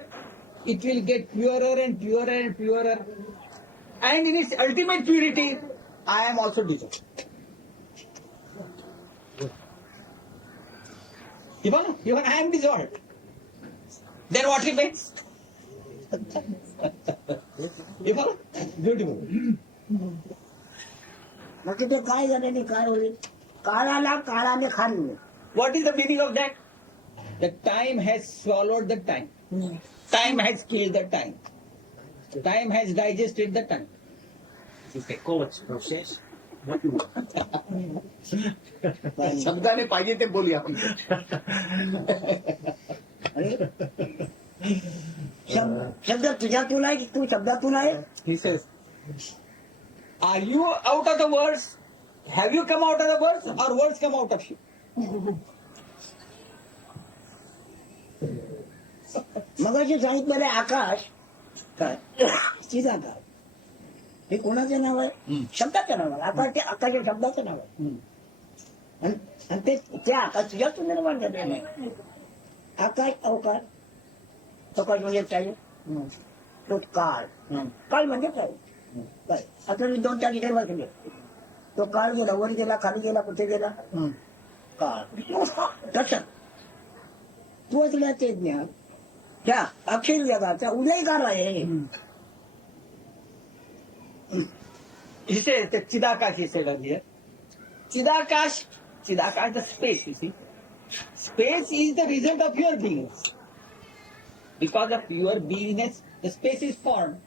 it will get purer and purer and purer, and in its ultimate purity, I am also dissolved. Even I am dissolved. Then what remains? Beautiful. मग तिथे काय झालं काय होईल. काळाला काळाने खाल्लं. What is the meaning of that? The time has swallowed the time. Time has killed the time. Time has digested the time. You can call it process. What you want. शब्दाने पाहिजे ते बोलूया आपण. अरे शब्द तुझ्यातून आहे की तू शब्दातून आहे? He says, are you out of the words? Have you come out of the words or words come out of you? मगाशी सांगितलेलं आकाश काय चिदाकाश हे कोणाचं नाव आहे? शब्दाचं नाव आहे. आकाश ते आकाश शब्दाचं नाव आहे. आणि ते आकाश तुझ्यातून निर्माण झालेलं आहे. आकाश अवकाश, अवकाश म्हणजे काय? तो काळ. काळ म्हणजे काय? काय आता मी 2 ठिकाणी वाचले. तो काळ गेला, वर गेला, खाली गेला, कुठे गेला? काळ. तसं तू असल्या ते ज्ञान त्या अखिल जगाचा उदयकार आहे. He says that Chidakash, he said earlier. Chidakash, the space, you see. Space is the result of your beingness. Because of your beingness, the space is formed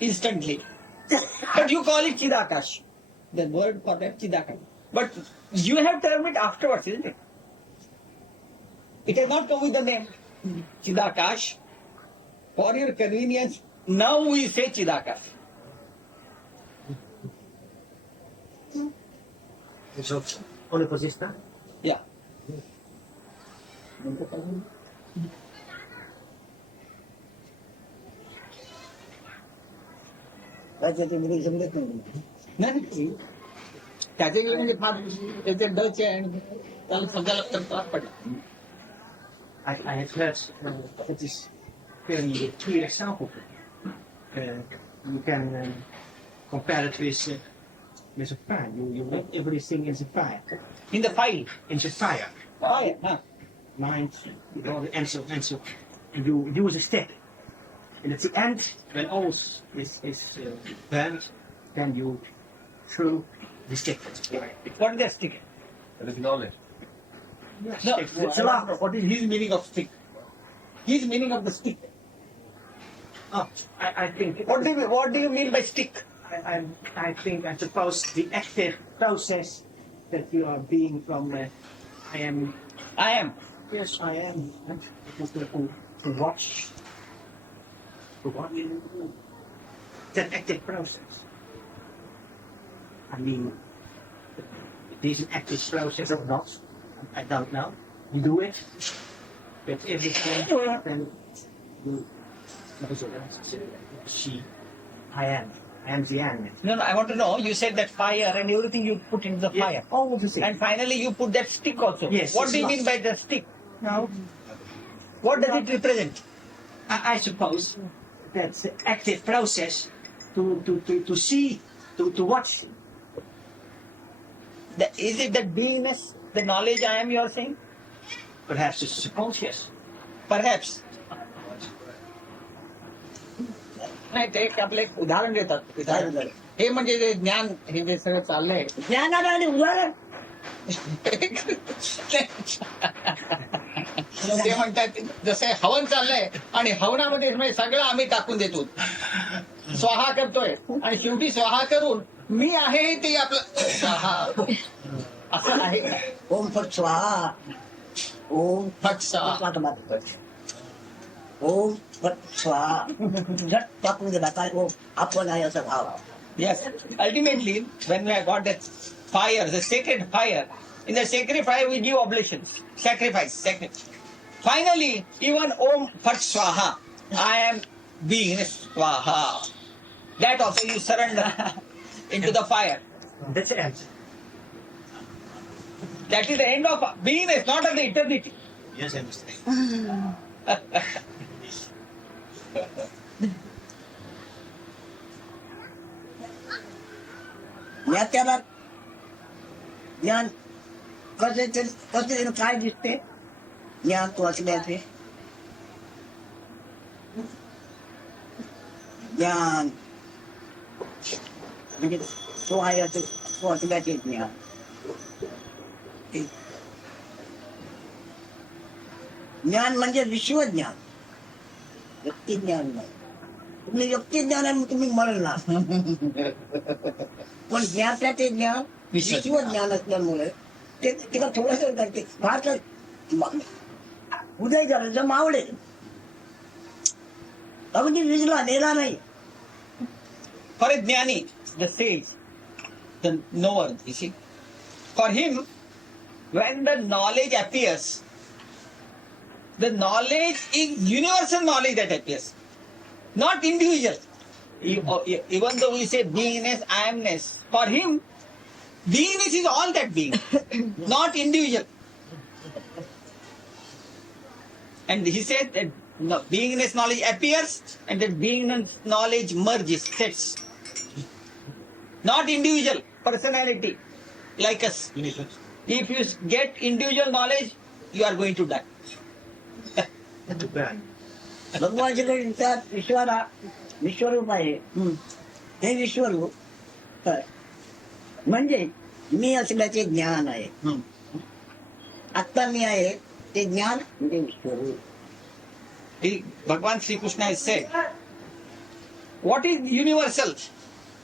instantly. But you call it Chidakash. The word for that, Chidakash. But you have termed it afterwards, isn't it? It has not come with the name Chidakash. For your convenience, now we say Chidakash. So, on the position. Yeah. त्याच्यात इंग्रजी समजत नाही. नाही त्याचे म्हणजे फार त्याचे Dutch आहे आणि त्याला सगळ्याला तर त्रास पडला. I have heard that is very clear example. You can compare it with a fire. You make everything in the fire. In the file. In the fire. Fire, huh? Mind, and so. And you use a stick. And at the end, when all is burnt, then you throw the stick. What is that stick? That is knowledge. No, what is his meaning of stick? His meaning of the stick. I think. What do you mean by stick? I suppose the active process that you are being from. I am. Yes, I am. Because to watch. To watch. That active process. I mean, it is an active process or not. I don't know. You do it. But everything, then you see, I am the animal. No, I want to know. You said that fire and everything you put into the fire. All of the things. And finally you put that stick also. Yes, What it's do you not- mean by the stick? No, What does it represent? I suppose that's the active process to see, to watch. Is it that beingness, the knowledge I am you are saying? Perhaps it's subconscious. Perhaps. नाही ते एक आपलं एक उदाहरण देतात. हे म्हणजे जे ज्ञान हे जे सगळं चाललंय ज्ञानाला आणि उदाहरण ते म्हणतात जसं हवन चाललंय आणि हवनामध्ये म्हणजे सगळं आम्ही टाकून देतो, स्वाहा करतोय आणि शेवटी स्वाहा करून मी आहे ते आपलं स्वाहा असं आहे का? ओम फट स्वाहा. ओम फट स्वाहा. ओम फट स्वाहा. झट टाकून गेला काय ओम आपण आहे असं भाव. Yes, ultimately, when I got that fire, the sacred fire, in the sacred fire we give oblations, sacrifice. Finally, even Om Fat Swaha, I am being Swaha. That also you surrender into the fire. That's the end. That is the end of beingness, not of the eternity. Yes, I understand. त्याला ज्ञान कसे काय दिसते ज्ञान तो असल्याचे ज्ञान म्हणजे तो आहे असं तो असल्याचे ज्ञान. ज्ञान म्हणजे विश्वज्ञान, व्यक्तिज्ञान नाही. तुम्ही व्यक्तिज्ञान तुम्ही मरणार पण ज्ञातल्या ते ज्ञान विश्वज्ञान असल्यामुळे ते तिला थोडस करते. भारतात उदय झालं तर मावळे अगदी विजला नेला नाही. For a jnani, the sage, the knower, you see, for him, when the knowledge appears, the knowledge is universal knowledge that appears, not individual. Even though we say beingness, I amness, for him, beingness is all that being, not individual. And he said that beingness knowledge appears and that beingness knowledge merges, sets. Not individual, personality, like us. If you get individual knowledge, you are going to die. भगवान श्रीकृष्णात विश्वरूप आहे. हे विश्वरूप म्हणजे मी असल्याचे ज्ञान आहे. आत्ता मी आहे ते ज्ञान म्हणजे विश्वरूप. Bhagavan Sri Krishna has said, what is universal?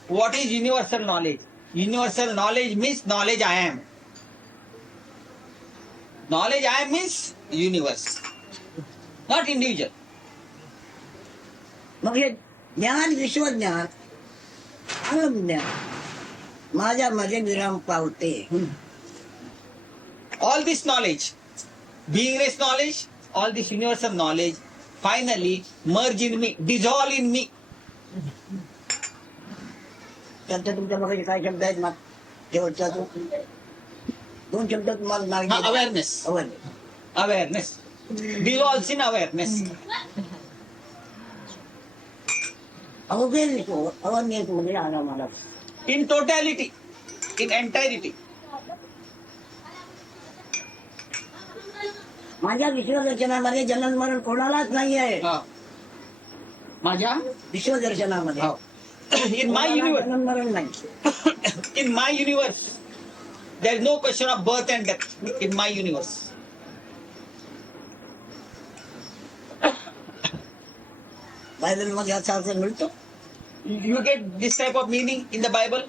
What is universal knowledge? Universal knowledge means knowledge I am. Knowledge I am means universe, not individual. मग हे ज्ञान विश्वज्ञान ज्ञान माझ्या मध्ये विराम पावते. All this knowledge, beingness knowledge, all this universal knowledge, finally merge in me, dissolve in me. त्यांच्या तुमच्या मग काय शब्द आहेत मग शेवटचा तो दोन शब्द तुम्हाला नाव Awareness. Awareness. Dissolves in awareness. अवघे विश्व अवज्ञेत मध्ये आला मला. In totality, in entirety. माझ्या विश्वदर्शनामध्ये जन्म मरण कोणालाच नाही आहे. माझ्या विश्वदर्शनामध्ये in my universe, जन्म मरण नाही. in my universe, there is no question of birth and death in my universe. Bible मध्ये असा अर्थ मिळतो. You get this type of meaning in the Bible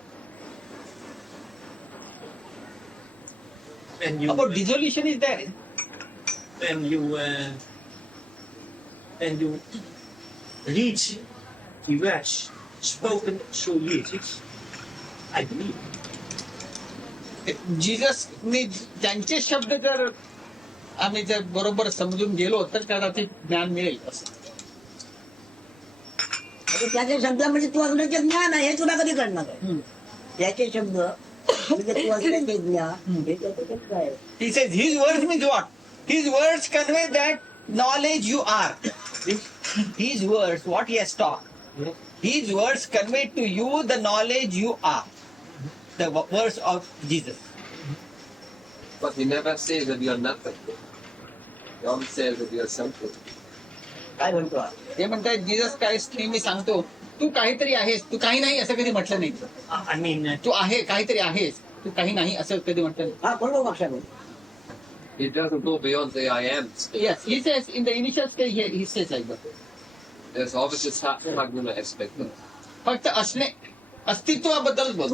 And you about dissolution is there. and you reach the verse spoken so Jesus. I believe. Jesus ने ज्यांचे शब्द जर आम्ही जर बरोबर समजून गेलो तर त्याला ते ज्ञान मिळेल असं. त्याचे शब्द म्हणजे तू असण्याचे ज्ञान आहे हे तुला कधी कळणार आहे. त्याचे शब्द म्हणजे तू असण्याचे ज्ञान हे त्याचे शब्द आहे. He says his words means what? His words convey that knowledge you are. His words, what he has taught. His words convey to you the knowledge you are. The words of Jesus. But he never says that you are nothing. He always says that you are something. काय म्हणतो हा? ते म्हणतात Jesus Christ नेहमी सांगतो तू काहीतरी आहेस, तू काही नाही असं कधी म्हटलं नाही. I mean, तू आहे काहीतरी आहेस, तू काही नाही असं कधी म्हटलं नाही. हा बरोबर पक्षात आहे. He doesn't go beyond the I am stage. Yes, he says in the initial stage he says like that. There's always this Satsangs aspect. फक्त असणे अस्तित्वाबद्दल तू बोल.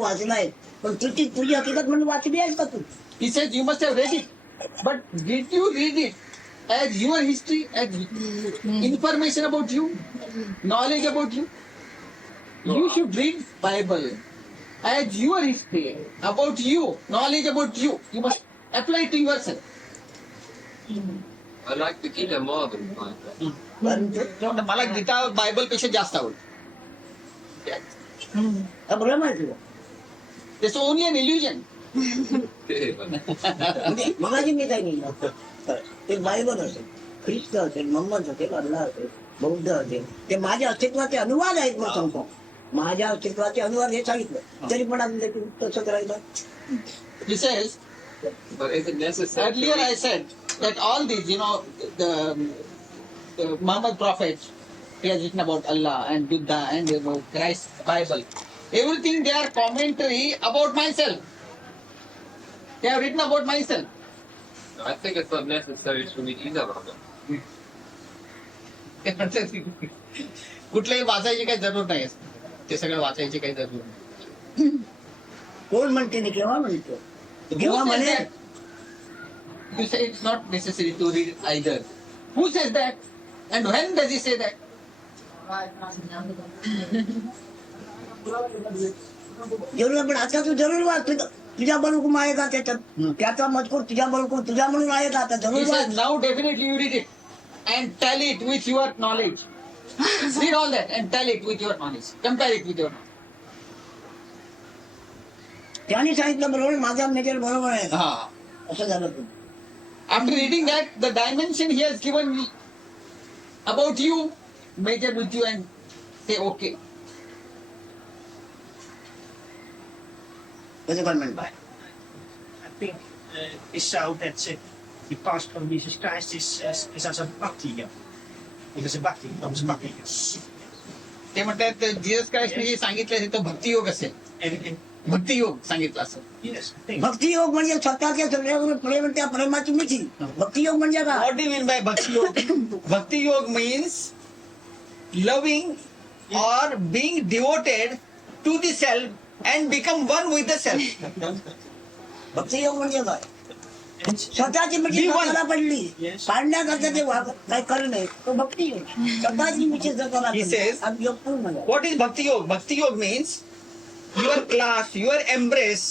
वाचलाय पण तुझी हकीकत म्हणून वाचली आहेस का तू? He says you must have read it, but did you read it as your history, as information about you, knowledge about you? You should read Bible as your history about you, knowledge about you. You must apply it to yourself. I like the Gita more than Bible. पण मला Gita Bible पेक्षा जास्त आवडतं. हा भ्रम आहे तुला. It's only an illusion. म्हणजे मगाशी मी काही नाही. ते बायबल असेल, ख्रिस्त असेल, मोहम्मद असेल, अल्लाह असेल, बौद्ध असेल, ते माझ्या अस्तित्वाचे अनुवाद आहेत. मग सांगतो माझ्या अस्तित्वाचे अनुवाद हे सांगितलं तरी पण आपल्याला तू तसं करायचं. He says, But is it necessary? earlier I said that all these, the Muhammad prophets, he has written about Allah and Buddha and about Christ, Bible. Everything they are commentary about myself. They have written about myself. I think it's not necessary to read either of them. कुठल्याही वाचायची काही जरूर नाही. ते सगळं वाचायची काही जरूर नाही. कोण म्हणते नाही, केव्हा म्हणतो, केव्हा Who says म्हणे. that? You say it's not necessary to read either. Who says that? And when does he say that? जरूर पण आता तू जरूर वाच तुझ्या बरोबर आएगा त्याच्यात त्याचा मजकूर तुझ्या बरोबर तुझ्या म्हणून आएगा आता He जरूर says, watch now definitely you read it and tell it with your knowledge. Read all that and tell it with your knowledge. Compare it with your knowledge. त्यांनी सांगितलं बरोबर माझा मेजर बरोबर आहे Ah. असं झालं तू After reading that, the dimension he has given me about you, measure with you and say okay. कसं काय म्हणताय I think it's so that the past from Jesus Christ is as a bhakti. It is a bhakti, comes bhakti. ते म्हणतात Jesus क्राइस्टने जे सांगितलं तो भक्ती योग असेल. And भक्ती योग सांगितलं असेल. yes, I think. भक्ती योग म्हणजे स्वतःच्या सगळ्यावर प्रेम त्या प्रेमाची मिठी भक्ती योग म्हणजे काय What do you mean by bhakti yoga? Bhakti yoga means loving or being devoted to the self and become one with the self. भक्ती योग म्हणजे काय And स्वतःची मिठी Be one. स्वतःला पडली Yes. पाडण्याकरता ते काय करणे तो भक्ती योग स्वतःची मिठी स्वतःला He पडली. says- आणि योग पूर्ण झाला. What is bhakti yoga? Bhakti yoga means your clasp, your embrace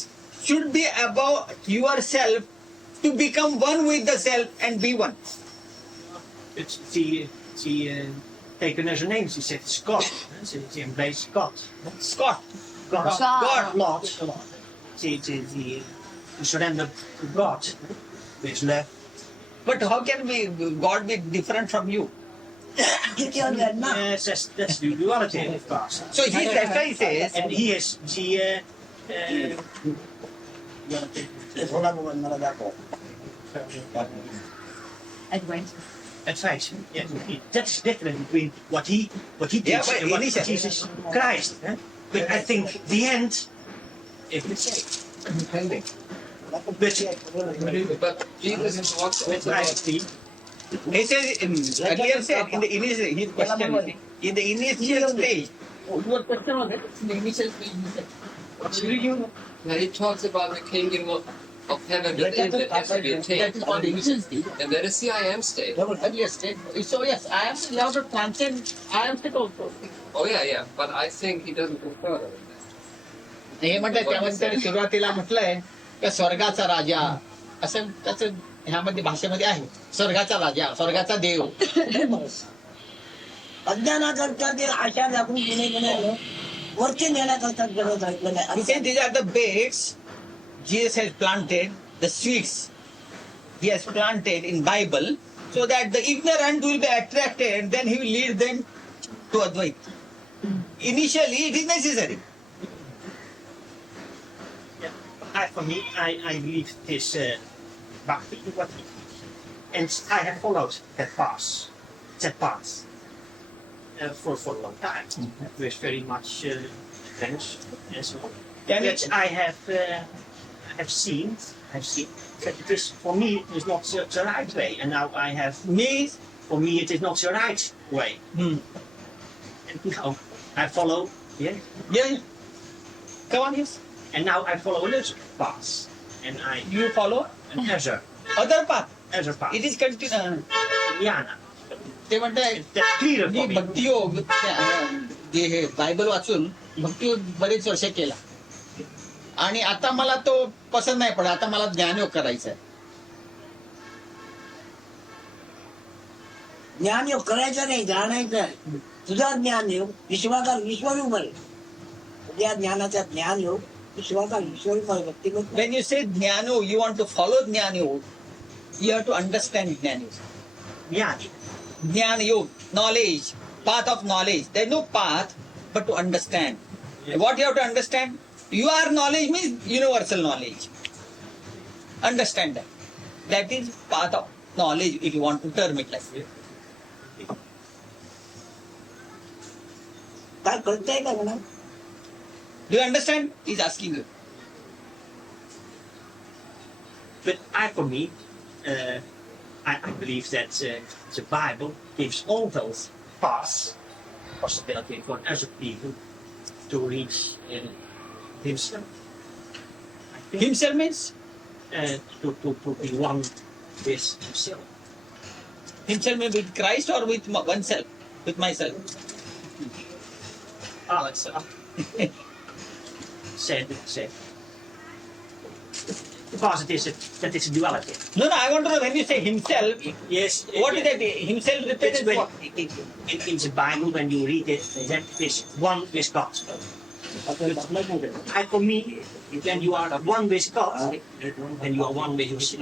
should be above yourself to become one with the self and be one. it's the taken as a name. She said it's God. She embraced God. Scott. God. God. Lord. The surrender to God. With love. But how can God be different from you? किती अवघड ना Yes, that's the duality of God. So that's why he says, And he is the ते थोडा बघा मला दाखव advice. Yes, that's different between what he teaches Yeah, but and what initially- Jesus Christ. But I think the end, if it's but But Jesus is also but I think he says, earlier said in the initial, his question, in the initial stage, your question was that in the initial stage, now he talks about the kingdom of heaven within that has to be that attained. is called the initial stage. And that is the I am state. Earlier stage. So yes, I am you have to transcend I am state also. Oh yeah. But I think he doesn't go further than that. हे म्हणतात त्यामध्ये त्यांनी सुरुवातीला म्हटलंय की स्वर्गाचा राजा असं त्याचं ह्यामध्ये भाषेमध्ये आहे स्वर्गाचा राजा स्वर्गाचा देव अज्ञानाकरता ते आशा दाखवून पुणे गेले वरती नेण्याकरता गरज ऐकलं नाही He आणि said these are the beds Jesus has planted, the sweets he has planted in Bible, so that the ignorant will be attracted, then he will lead them to Advaita. Initially, it is necessary. for me, I believe this bhakti, what he teaches. And I have followed that path for a long time. With very much friends and so on. Can Which it- I have seen that it is, for me, it is not the right way. And now for me, it is not the right way. Hmm. And now I follow, Yeah. Come on, yes. and now I follow another path. And I You follow another other path. path. It is continue. Jnana. ते म्हणतात That's clearer मी for me. भक्तियोग जे हे Bible वाचून भक्तियोग बरेच वर्ष केला आणि आता मला तो पसंत नाही पडत आता मला ज्ञानयोग करायचा आहे ज्ञानयोग करायचं नाही जाणायचं आहे तुझा ज्ञानयोग विश्वाकार विश्वरूप आहे तुझ्या ज्ञानाचा ज्ञानयोग विश्वाकार विश्वरूप आहे व्यक्तिगत When you say ज्ञानयोग, you want to follow ज्ञानयोग, you have to understand ज्ञानयोग. Jnana. Jnana knowledge, path of knowledge. There is no path but to understand. Yes. What you have to understand? Your knowledge means universal knowledge. Understand that. That is path of knowledge if you want to term it like that. काय कळतंय का म्हणा Do you understand? He's asking you. But for me, I believe that the Bible gives all those paths, possibility for other people to reach himself. I think, Himself means? to be one with himself. Himself may be with Christ or with oneself, with myself. Said. Because it is that it's duality. No, I want to know when you say himself, Yes. what is that? Himself It's represents when, what? in the Bible, when you read it, that is one with God. And for me, when you are one with God, when you are one with yourself,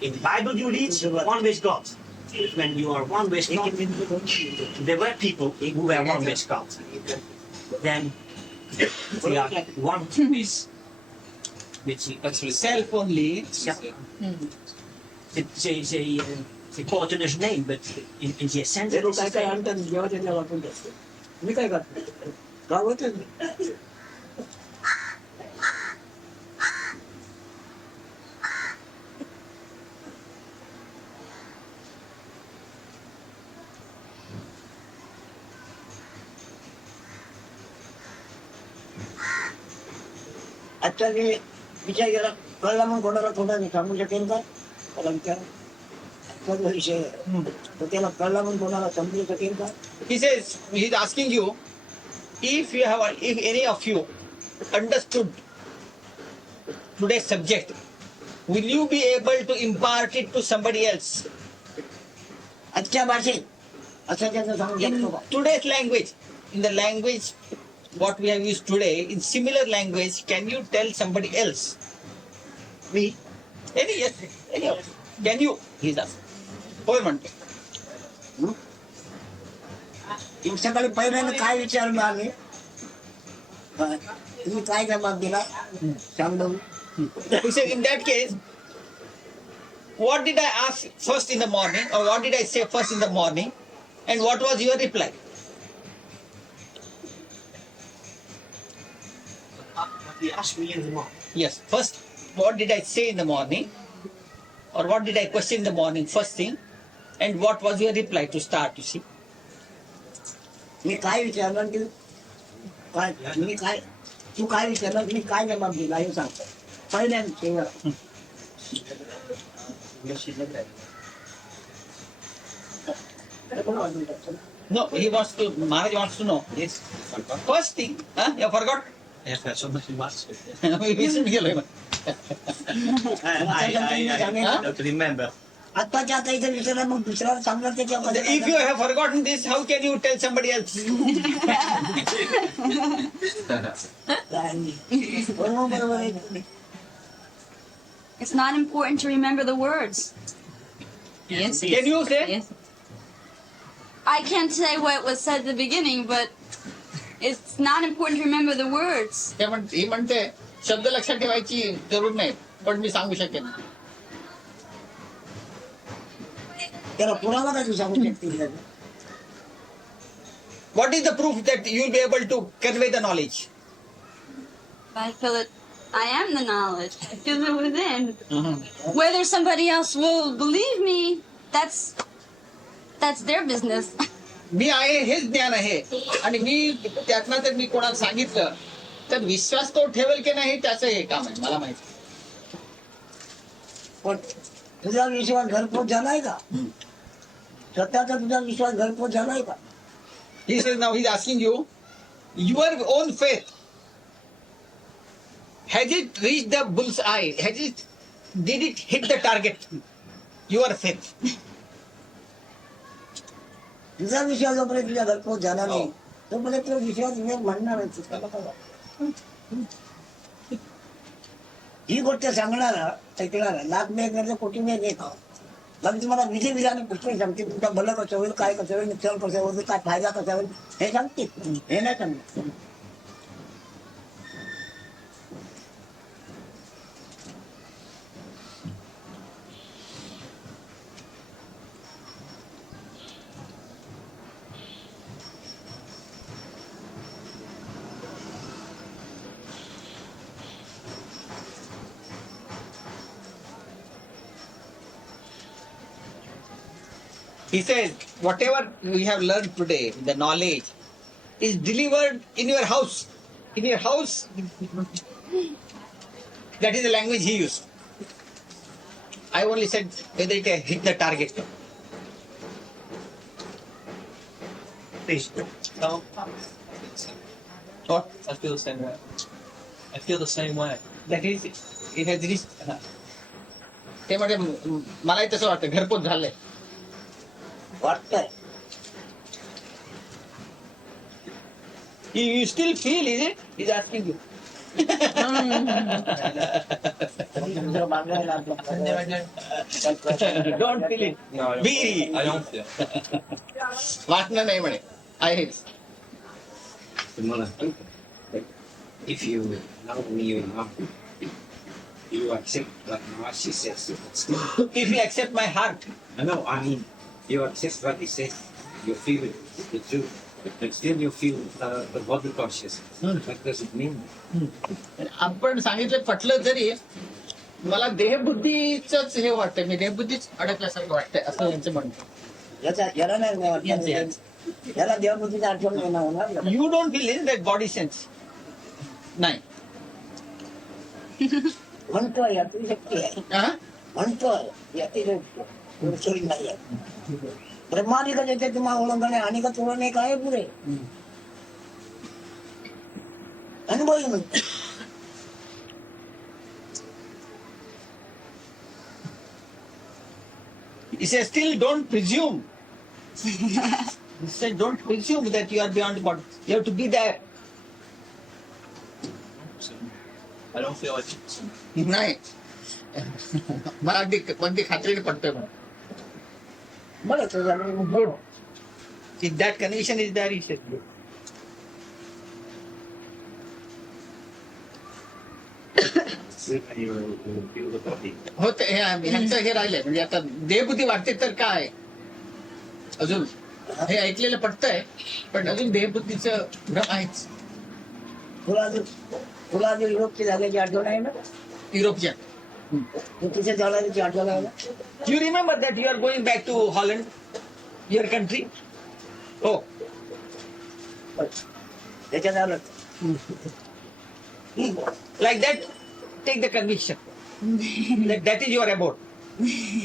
in the Bible you read one with God. When you are one with God, there were people who were one with God. Then they are one with Self only. they call it in his name, but in the essence, ते लोक it's the काय काय same. आणतात जेव्हा त्यांना वाटून असते मी काय करतो का होतं आजचा मी विचार केला कळला मग कोणाला थोडा सांगू शकेल का त्याला विचार आजचा विषय आहे. तर त्याला कळला मग कोणाला समजू शकेल का He says, he's asking you, if any of you understood today's subject, will you be able to impart it to somebody else? आजच्या भाषेत असं त्याचं सांगू In शकतो का today's language, in the language what we have used today, in similar language, can you tell somebody else? Me Any of you. Can you? He's asking. होय म्हणतो. सकाळी पहिल्यांदा काय विचारलं आम्ही तुम्ही काय जबाब दिला सांगू He said, in that case, what did I ask first in the morning, or what did I say first in the morning, and what was your reply? He asked me in the morning. Yes, first, what did I say in the morning, or what did I question in the morning, first thing, and what was your reply to start, you see? मी काय विचारलं की काय मी काय तू काय विचारलं मी काय जबाब दिला हे सांगतो पहिल्यांदा No, Maharaj wants to know. Yes. First thing, you forgot? Yes, that's what he wants. I Don't remember. आत्ताच्या आता इथे विचारलं मग दुसऱ्याला सांगणार If you have forgotten this, how can you tell somebody else? It's not important to remember the words. Yes. Can you say? Yes. I can't say what was said at the beginning, but it's not important to remember the words. ही म्हणते शब्द लक्षात ठेवायची जरूर नाही, पण मी सांगू शकेन. त्याला पुरावा काय तू सांगू शकते What is the proof that you will be able to convey the knowledge? I feel that I am the knowledge. I feel it within. Whether somebody else will believe me, that's their business. मी आहे हेच ज्ञान आहे, आणि मी त्यातनं जर मी कोणाला सांगितलं तर विश्वास तो ठेवेल की नाही त्याचं हे काम आहे, मला माहिती. पण तुझा विश्वास घरपोच झालाय का स्वतःचा तुझा विश्वास घरपोच झालाय का He says now he's asking you, your own faith, has it reached the bull's eye? Did it hit the target? Your faith. तुझा विश्वास जोपर्यंत तुझ्या घरपोच झाला नाही तोपर्यंत तुझा विश्वास म्हणणारच त्याला काय ही गोष्ट सांगणारा ऐकणारा लाख मेघ नाही कोटी मेघ येत बाकी तुम्हाला विधी विधाने पुस्तक सांगते तुमचं भलं कसं होईल काय कसं होईल नुकसान कसं होईल काय फायदा कसा होईल हे सांगते हे नाही सांगणार He says, whatever we have learned today, the knowledge, is delivered in your house. In your house, that is the language he used. I only said whether it hit the target. Please. No. What? I feel the same way. I feel the same way. That is, it has reached. ते म्हणजे मलाही तसं वाटतं घरपोच झालंय. वाटतंय. You still feel, is it? He's asking you. Don't feel it. No, I don't. Be. I don't feel. वाटणं नाही म्हणे. I hate. If you now when you now you accept what Maharaj says. If you accept my heart, No, I mean you accept what he says. You feel it, the truth, but still you feel the body consciousness. What does it mean? आपण सांगितलं पटलं तरी मला देहबुद्धीच हे वाटतंय. मी देहबुद्धीच अडकल्यासारखं वाटतंय असं यांचं म्हणणं. याला नाही याला देवबुद्धीचा आठवण नाही ना होणार. You don't believe that body sense. नाही. म्हणतोय याची शक्ती आहे. हा? म्हणतोय याची शक्ती नाही आहे. ब्रह्मानिका ज्याच्या तुम्हाला ओळखणे आणि का तुला एक आहे पुरे अनुभवी म्हणतो. He says, still don't presume. He said, don't presume that you are beyond the body. You have to be there. I don't feel like. नाही. मला अगदी खात्रीने पडतंय म्हणून. बरं तुझं गोड. If that condition is there, he says, good. When you feel the body. होते ह्यांचं हे राहिलंय म्हणजे आता देहबुद्धी वाटते तर काय अजून हे ऐकलेलं पडतंय पण अजून देहबुद्धीचं भ्रम आहेच. तुला जो युरोपची जागेची आठवण आहे ना युरोपच्या. तू तिथे जाण्याची आठवण आहे ना. You remember that you are going back to Holland, your country? Oh, त्याच्यात आलं like that, take the conviction that that is your abode,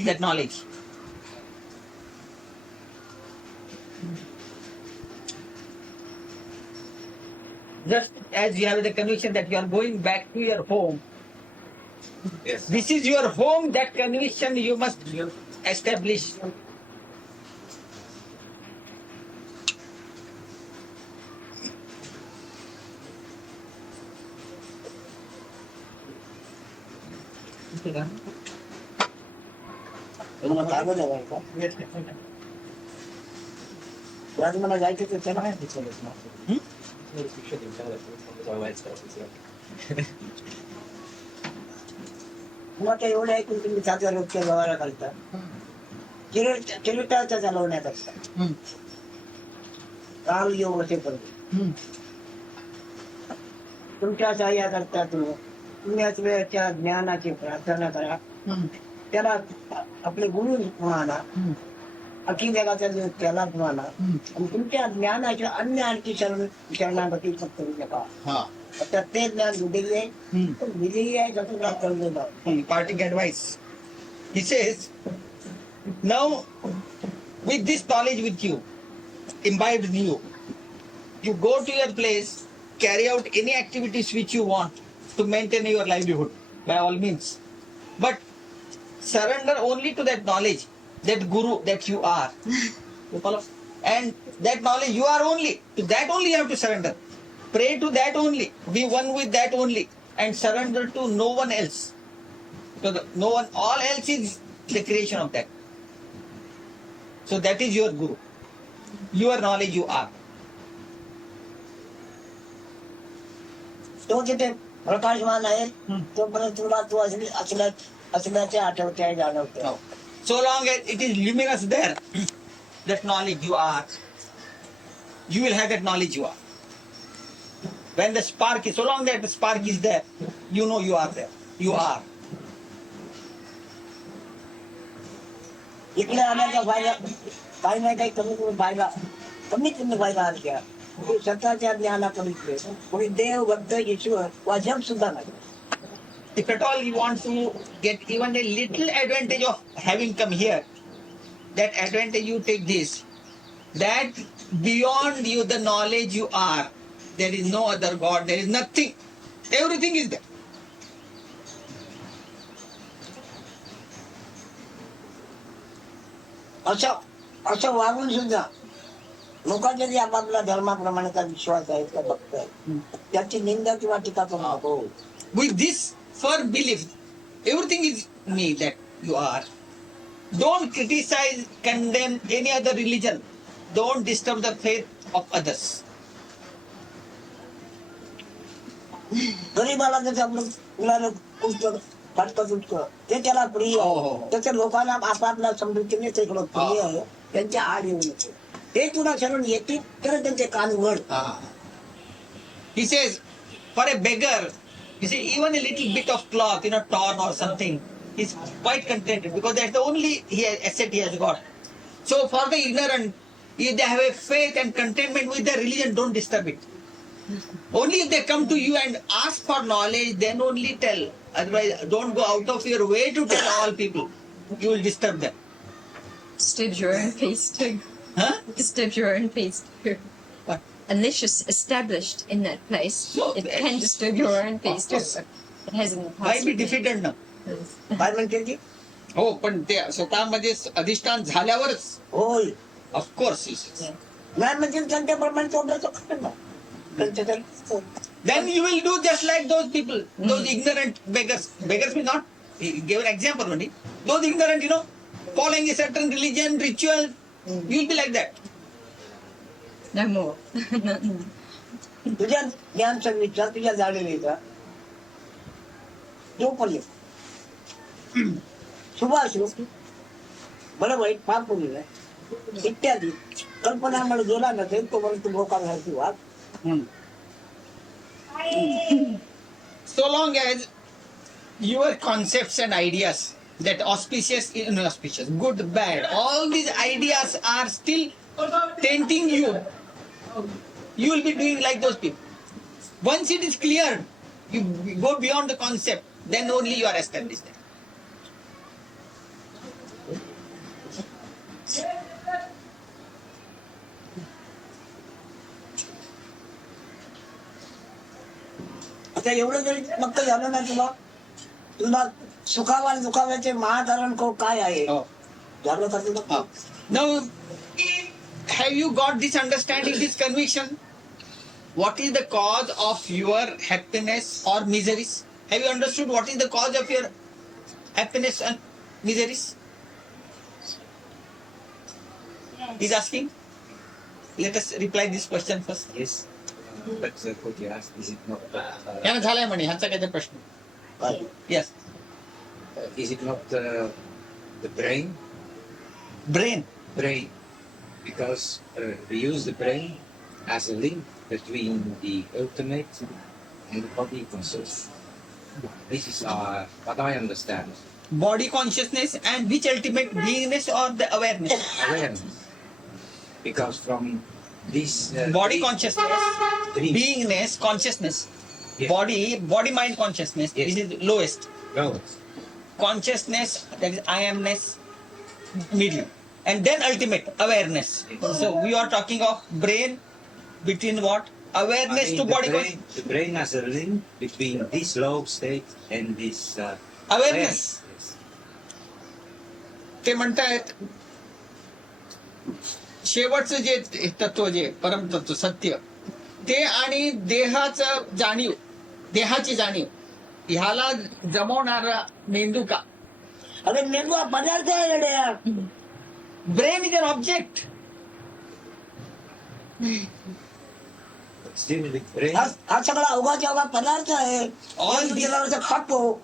that knowledge. Just as you have the conviction that you are going back to your home, Yes. this is your home, that conviction you must establish. तुम्हाला कागद हवाय का आज मला जायचं तर चला मग आता एवढं ऐकून तुम्ही 7 रोजच्या व्यवहार करता किरीटाच्या चालवण्यात असता काल योग असेपर्यंत तुमच्या सहाय्या करता तुम्ही वेळच्या ज्ञानाची प्रार्थना करा त्याला आपले गुरु म्हणा अखिल जगाचा जो त्याला म्हणा आणि तुमच्या ज्ञानाच्या अन्य आणखी शरणागती करू नका. आता ते ज्ञान विजयी आहे विजयी आहे जसं का कळलं. Parting advice. He says, now with this knowledge with you, imbibed in you, you go to your place, carry out any activities which you want to maintain your livelihood by all means. But surrender only to that knowledge, that guru that you are. You follow? And that knowledge you are only, to that only you have to surrender. Pray to that only, be one with that only, and surrender to no one else. So no one, all else is the creation of that. So that is your guru. Your knowledge you are. तो जिथे प्रकाशमान आहे तोपर्यंत तुला तू असल्याचे आठवते आहे जाणवते. So long as it is luminous there, that knowledge you are, you will have that knowledge you are. When the spark is, so long that the spark is there, you know you are there. You are. इकडे आल्याचा फायदा काही नाही काही कमीत कमी फायदा आज घ्या. स्वतःच्या ज्ञानापलीकडे कोणी देव भक्त ईश्वर वा जग सुद्धा नाही. if at all you want to get even a little advantage of having come here, that advantage you take this, that beyond you the knowledge you are, there is no other God, there is nothing, everything is there. असं वागून सुद्धा लोकांच्या जे आपापल्या धर्माप्रमाणेचा विश्वास आहे त्या भक्त आहे त्याची निंदा किंवा टीका करू नको. With this firm belief, everything is me that you are. Don't criticize, condemn any other religion. Don't disturb the faith of others. गरीबाला जर आपलं मुलाला पुस्तक फाटकं तुटकं ते त्याला प्रिय आहे. त्याच्या लोकांना आपापल्या समृद्धीने ते प्रिय आहे. त्यांच्या आड येऊ नये. ते तुला शरण येतील तर त्यांचे कान उघड. He says, for a beggar, you see, even a little bit of cloth, torn or something, he's quite contented because that's the only asset he has got. So for the ignorant, if they have a faith and contentment with their religion, don't disturb it. Only if they come to you and ask for knowledge, then only tell. Otherwise, don't go out of your way to tell all people. You will disturb them. Disturbs your own peace too. Huh? Disturbs your own peace too. What? Unless you're established in that place, it can disturb your own peace too. It has in the past. Why be defeated now? काय म्हणते ती? हो पण ते स्वतःमध्ये अधिष्ठान झाल्यावरच. होय. ऑफकोर्स. नाही म्हणजे त्यांच्याप्रमाणे तोंडाचं खरं ना. Then you will do just like those people, those ignorant beggars. Beggars mean not, he gave an example only. Those ignorant, following a certain religion, ritual, you will be like that. No more. तुझ्या ज्ञान संगीतचा तुझ्या जाणीवेचा जोपर्यंत शुभ असो बरं white पाप पुण्य इत्यादी कल्पनांमध्ये गेला नसेल तोपर्यंत भोकासाठी वाद. So long as your concepts and ideas, that auspicious, inauspicious, good, bad, all these ideas are still tainting you, you will be doing like those people. Once it is cleared, you go beyond the concept, then only you are established there. आता एवढं जरी मग झालं ना तुला तुला सुखावा दुखाव्याचे महाधारण काय आहे झालं का तुला. Now, have you got this understanding, this conviction? What is the cause of your happiness or miseries? Have you understood what is the cause of your happiness and miseries? He's asking. Let us reply this question first. Yes. But what you asked, is it not... यानं झालाय म्हणे ह्यांचा काहीतरी प्रश्न. Yes. Is it not the brain? Brain. Brain. Because we use the brain as a link between the ultimate and the body consciousness. This is what I understand. Body consciousness and which ultimate beingness or the awareness? Awareness. Because from this Body consciousness, beingness, consciousness. Yes. Body mind consciousness. Yes. This is lowest. Lowest. Consciousness, that is I amness, medium. And then ultimate, awareness. Yes. So we are talking of brain between what? Awareness to body consciousness. The brain has a link between this low state and this Awareness. Yes. ते म्हणतायत शेवटचं जे तत्व जे परमतत्व सत्य ते आणि देहाचं जाणीव देहाची जाणीव ह्याला जमवणारा मेंदू का. अरे मेंदू हा पदार्थ आहे रेड्या. Brain is an object. Still the brain. हा सगळा अवघाच्या अवघा पदार्थ आहे. All गेल्यावर खातो.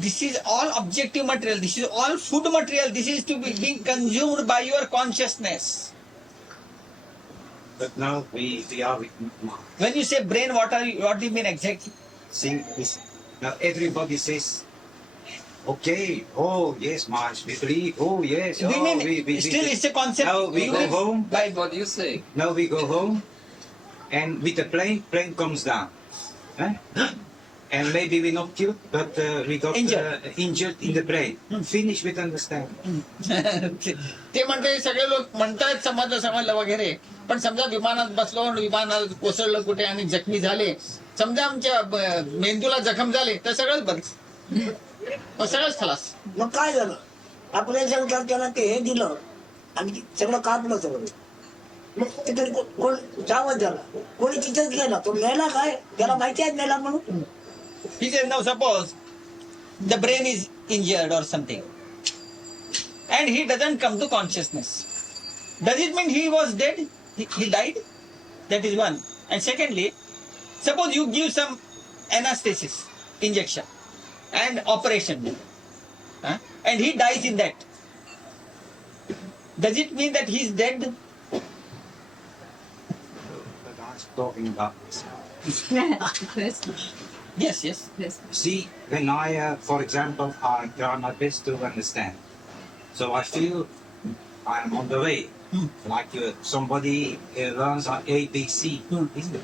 This is all objective material. This is all food material. This is to be being consumed by your consciousness. But now we are with mind. When you say brain, what do you mean exactly? See, now everybody says, okay, oh yes, Mars, we believe, oh yes, Do you mean we still it's a concept? Now we You go will- home. What do you say? Now we go home, and with the plane comes down. Huh? And maybe we not killed, but we got Injured. in the brain. Finish with understanding. ते म्हणते सगळे लोक म्हणतात समजलं वगैरे, पण समजा विमानात बसलो, विमानात कोसळलं कुठे आणि जखमी झाले, समजा आमच्या मेंदूला जखम झाले तर सगळंच बंद, मग सगळंच खलास. मग काय झालं, ऑपरेशन करताना ते हे दिलं आणि सगळं कापलं सगळं. मग तिथे कोण सावध झाला, कोणी तिथेच गेला, तो मेला काय, त्याला माहिती आहे मेला म्हणून. He says, now suppose the brain is injured or something and he doesn't come to consciousness. Does it mean he was dead? He died? That is one. And secondly, suppose you give some anesthesis, injection and operation, and he dies in that. Does it mean that he is dead? But I was talking about First. Yes, yes. see, when I, for example, I try my best to understand. So I feel I'm on the way. Like somebody learns ABC. Isn't it?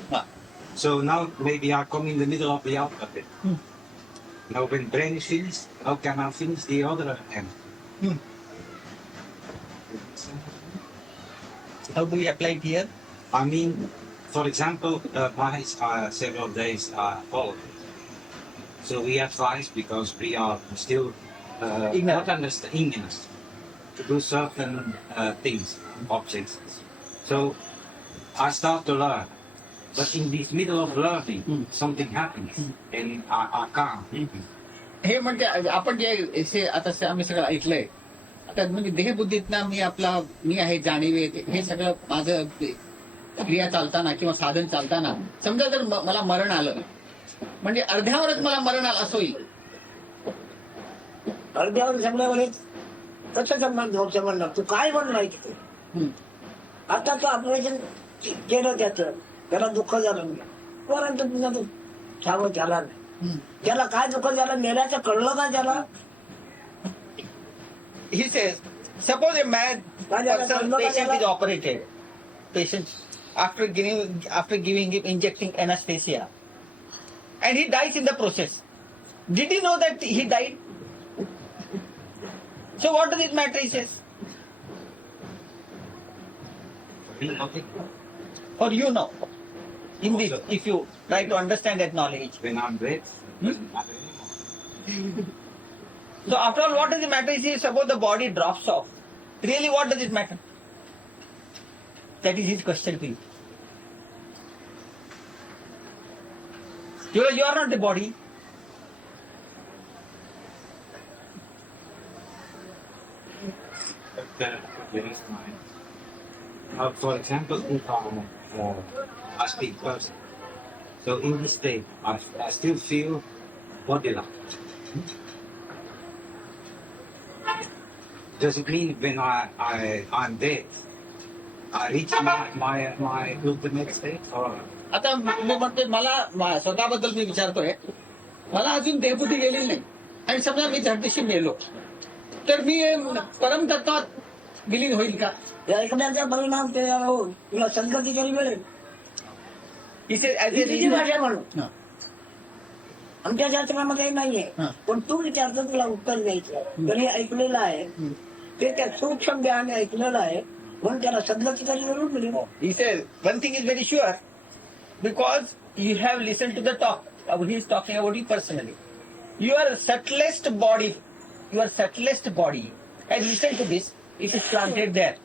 So now maybe I come in the middle of the alphabet. Now when brain is finished, how can I finish the other end? How do we apply it here? I mean, for example, my several days are followed. So we advise because we are still not ignorant to do certain things, objects. So I start to learn. But in this middle of learning, something happens and I can't. हे म्हणते आपण जे आता आम्ही सगळं ऐकलंय, आता म्हणजे देहबुद्धीतनं मी आहे जाणीव, हे सगळं माझं क्रिया चालताना किंवा साधन चालताना समजा जर मला मरण आलं, म्हणजे अर्ध्यावरच मला मरण आलं असं होईल. अर्ध्यावर जमल्यावर कसं जमणार, तू काय म्हणणार तिथे. आता तो ऑपरेशन केलं त्याला दुःख झालं, परंतु तुझा तो सावध झाला नाही. त्याला काय दुःख झालं, मेल्याचं कळलं का त्याला. He says, suppose a mad patient is operated, after giving him injecting anesthesia, and he dies in the process. Did he know that he died? So what does it matter, he says? Or you know, in this, if you try to understand that knowledge. When I'm dead, doesn't matter anymore. So after all, what does it matter? He says, suppose the body drops off. Really, what does it matter? That is his question to you. You are not the body. For example, if I'm a speak person, so in this state, I still feel body light. Does it mean when I'm dead, I reach my ultimate state? Or आता मी म्हणते मला स्वतःबद्दल मी विचारतोय, मला अजून देहबुद्धी गेलेली नाही आणि समजा मी झटदिशी मेलो तर मी परमतत्वात विलीन होईल का. ऐकण्याचा परिणाम ते होईल, तुला संगती तरी मिळेल. He भाषा म्हणून आमच्या शास्त्रामध्ये नाहीये, पण तू विचारतो तुला उत्तर द्यायचं. तर हे ऐकलेलं आहे, ते त्या सूक्ष्म ज्ञान ऐकलेलं आहे, म्हणून त्याला सद्गती तरी मिळून मिळेल. He says, one thing is very sure, because you have listened to the talk. He is talking about you personally. Your subtlest body has listened to this. It is planted there.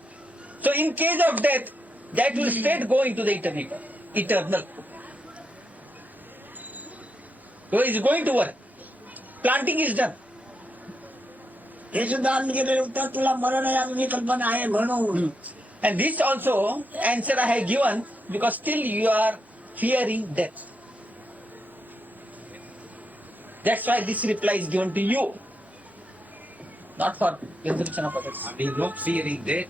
So in case of death, that will straight go into the eternal. So it is going to work. Planting is done. हे सुद्धा आम्ही गेले उत्तर तुला मरण आहे अजून ही कल्पना आहे म्हणून. And this also answer I have given because still you are fearing death. That's why this reply is given to you, not for resolution of others. I mean, not fearing death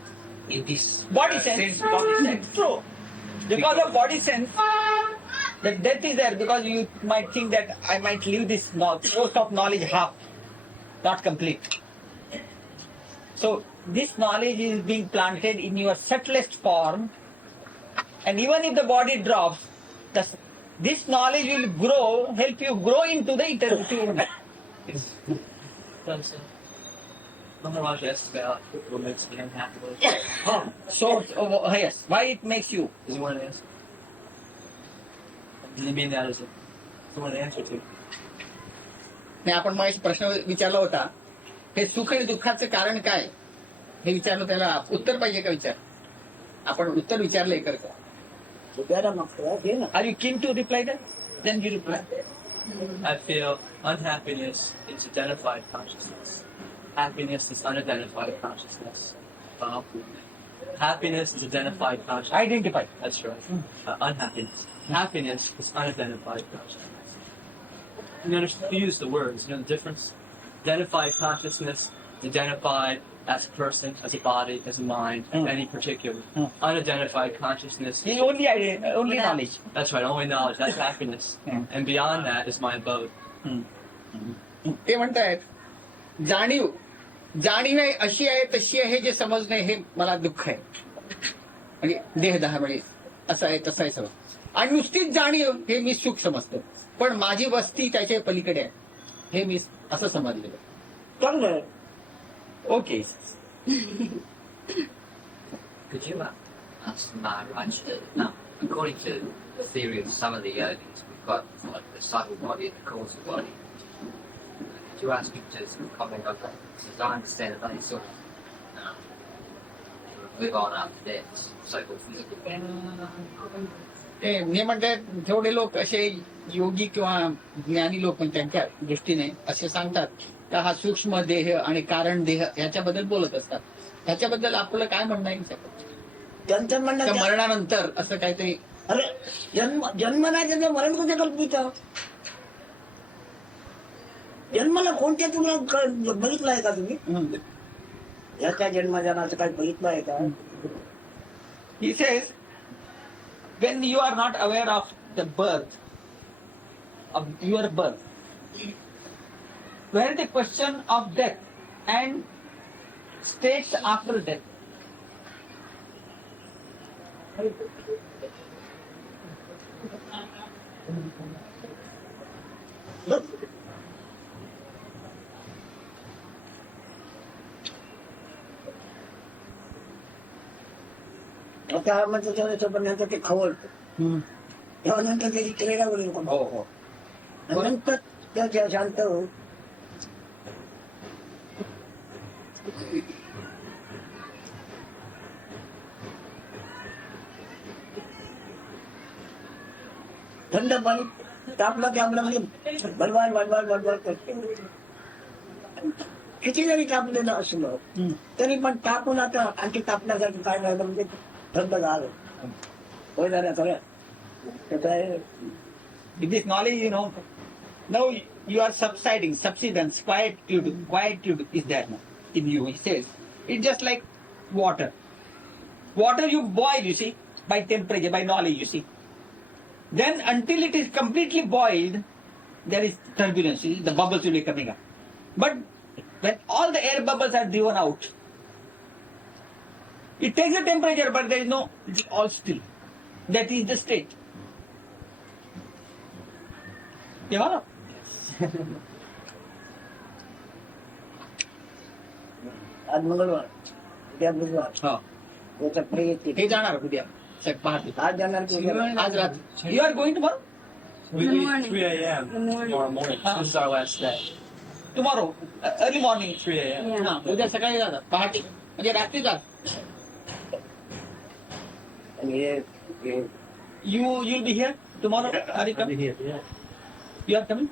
in this Body sense. body sense. True. Because of body sense, the death is there because you might think that I might leave this post of knowledge half, not complete. So this knowledge is being planted in your subtlest form, and even if the body drops, the This knowledge will grow, help you grow into the eternity. Maharaj asked about what makes me unhappy. So, yes, why it makes you? Does he want an answer? Does he mean that as a someone to answer to? नाही आपण मग प्रश्न विचारला होता हे सुख आणि दुःखाचं कारण काय हे विचारलं त्याला उत्तर पाहिजे का विचार आपण उत्तर विचारलंय करतो are you keen to reply that then you reply I feel unhappiness is identified consciousness. Happiness is unidentified consciousness. Happiness is identified consciousness. Identified. That's right. Unhappiness. Happiness is unidentified consciousness. You use the words, you know the difference? Identified consciousness is identified as a person, as a body, as a mind, any particular. Unidentified consciousness is only knowledge. That's right, only knowledge. That's happiness. And beyond that is my abode. ते म्हणतायत जाणीव आहे अशी आहे तशी आहे हे जे समजणे हे मला दुःख आहे म्हणजे देहदाह म्हणजे असं आहे तसं आहे सगळं आणि नुसतीच जाणीव हे मी सुख समजतो पण माझी वस्ती त्याच्या पलीकडे आहे हे मी असं समजलेलं चांगलं okay Could you ask Maharaj, now, according to the theory of some of the yogis, we've got like the subtle body and the causal body. Could you ask him to comment on that? Because I understand that they sort of live on after death, so-called physical. मी म्हणतात जेवढे लोक असे योगी किंवा ज्ञानी लोक पण त्यांच्या दृष्टीने असे सांगतात का हा सूक्ष्म देह आणि कारण देह याच्याबद्दल बोलत असतात ह्याच्याबद्दल आपलं काय म्हणणं आहे त्यांचं म्हणणं मरणानंतर असं काहीतरी अरे जन्म नाही त्याचं मरण कुठे कल्पित जन्माला कोणत्या तुम्हाला बघितलं आहे का तुम्ही याच्या जन्मजनाचं काही बघितलं आहे का He says, when you are not aware of the birth, of your birth, where the question of death and states after death. आता म्हणजे त्याच्यापर्यंत ते खवळतो तेव्हा नंतर त्याची क्रीडा वगैरे नको नंतर त्या शांत थंड पाणी तापलं की आपलं म्हणजे बडबड बडबड बडबड करते किती जरी तापलेलं असलं तरी पण तापून आता आणखी तापण्यासाठी काय झालं म्हणजे थंड झालं होय झालं सगळ्या With this knowledge, now you are subsiding, subsidence, quietude is there now in you. He says, it's just like water. Water you boil, you see, by temperature, by knowledge, you see. Then until it is completely boiled, there is turbulence, you see, the bubbles will be coming up. But when all the air bubbles are driven out, it takes the temperature, but there is no, it's all still. That is the state. तेव्हा आज मंगळवार उद्या बुधवार त्याच्या पुढे येते हे जाणार उद्या पहाटे आज जाणार आज रात्री you are going tomorrow We leave 3 a.m. tomorrow morning. This is our last day. Tomorrow early morning 3 a.m. उद्या सकाळी जातात पहाटे म्हणजे रात्री जात you will be here tomorrow are you coming you are coming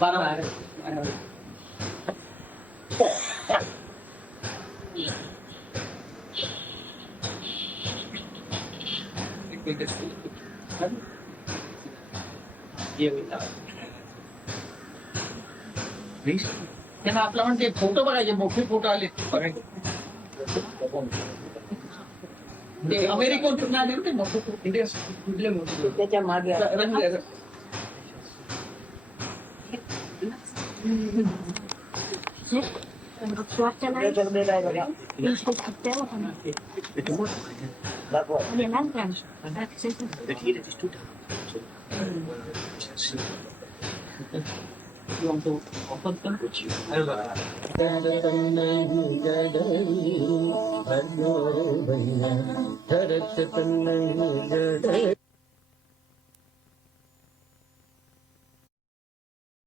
बारा त्यांना आपला म्हणजे फोटो बघायचे मोठे फोटो आले ते अमेरिकेतून आले होते मोठे इंडिया त्याच्या मागे You want to open them? I don't know.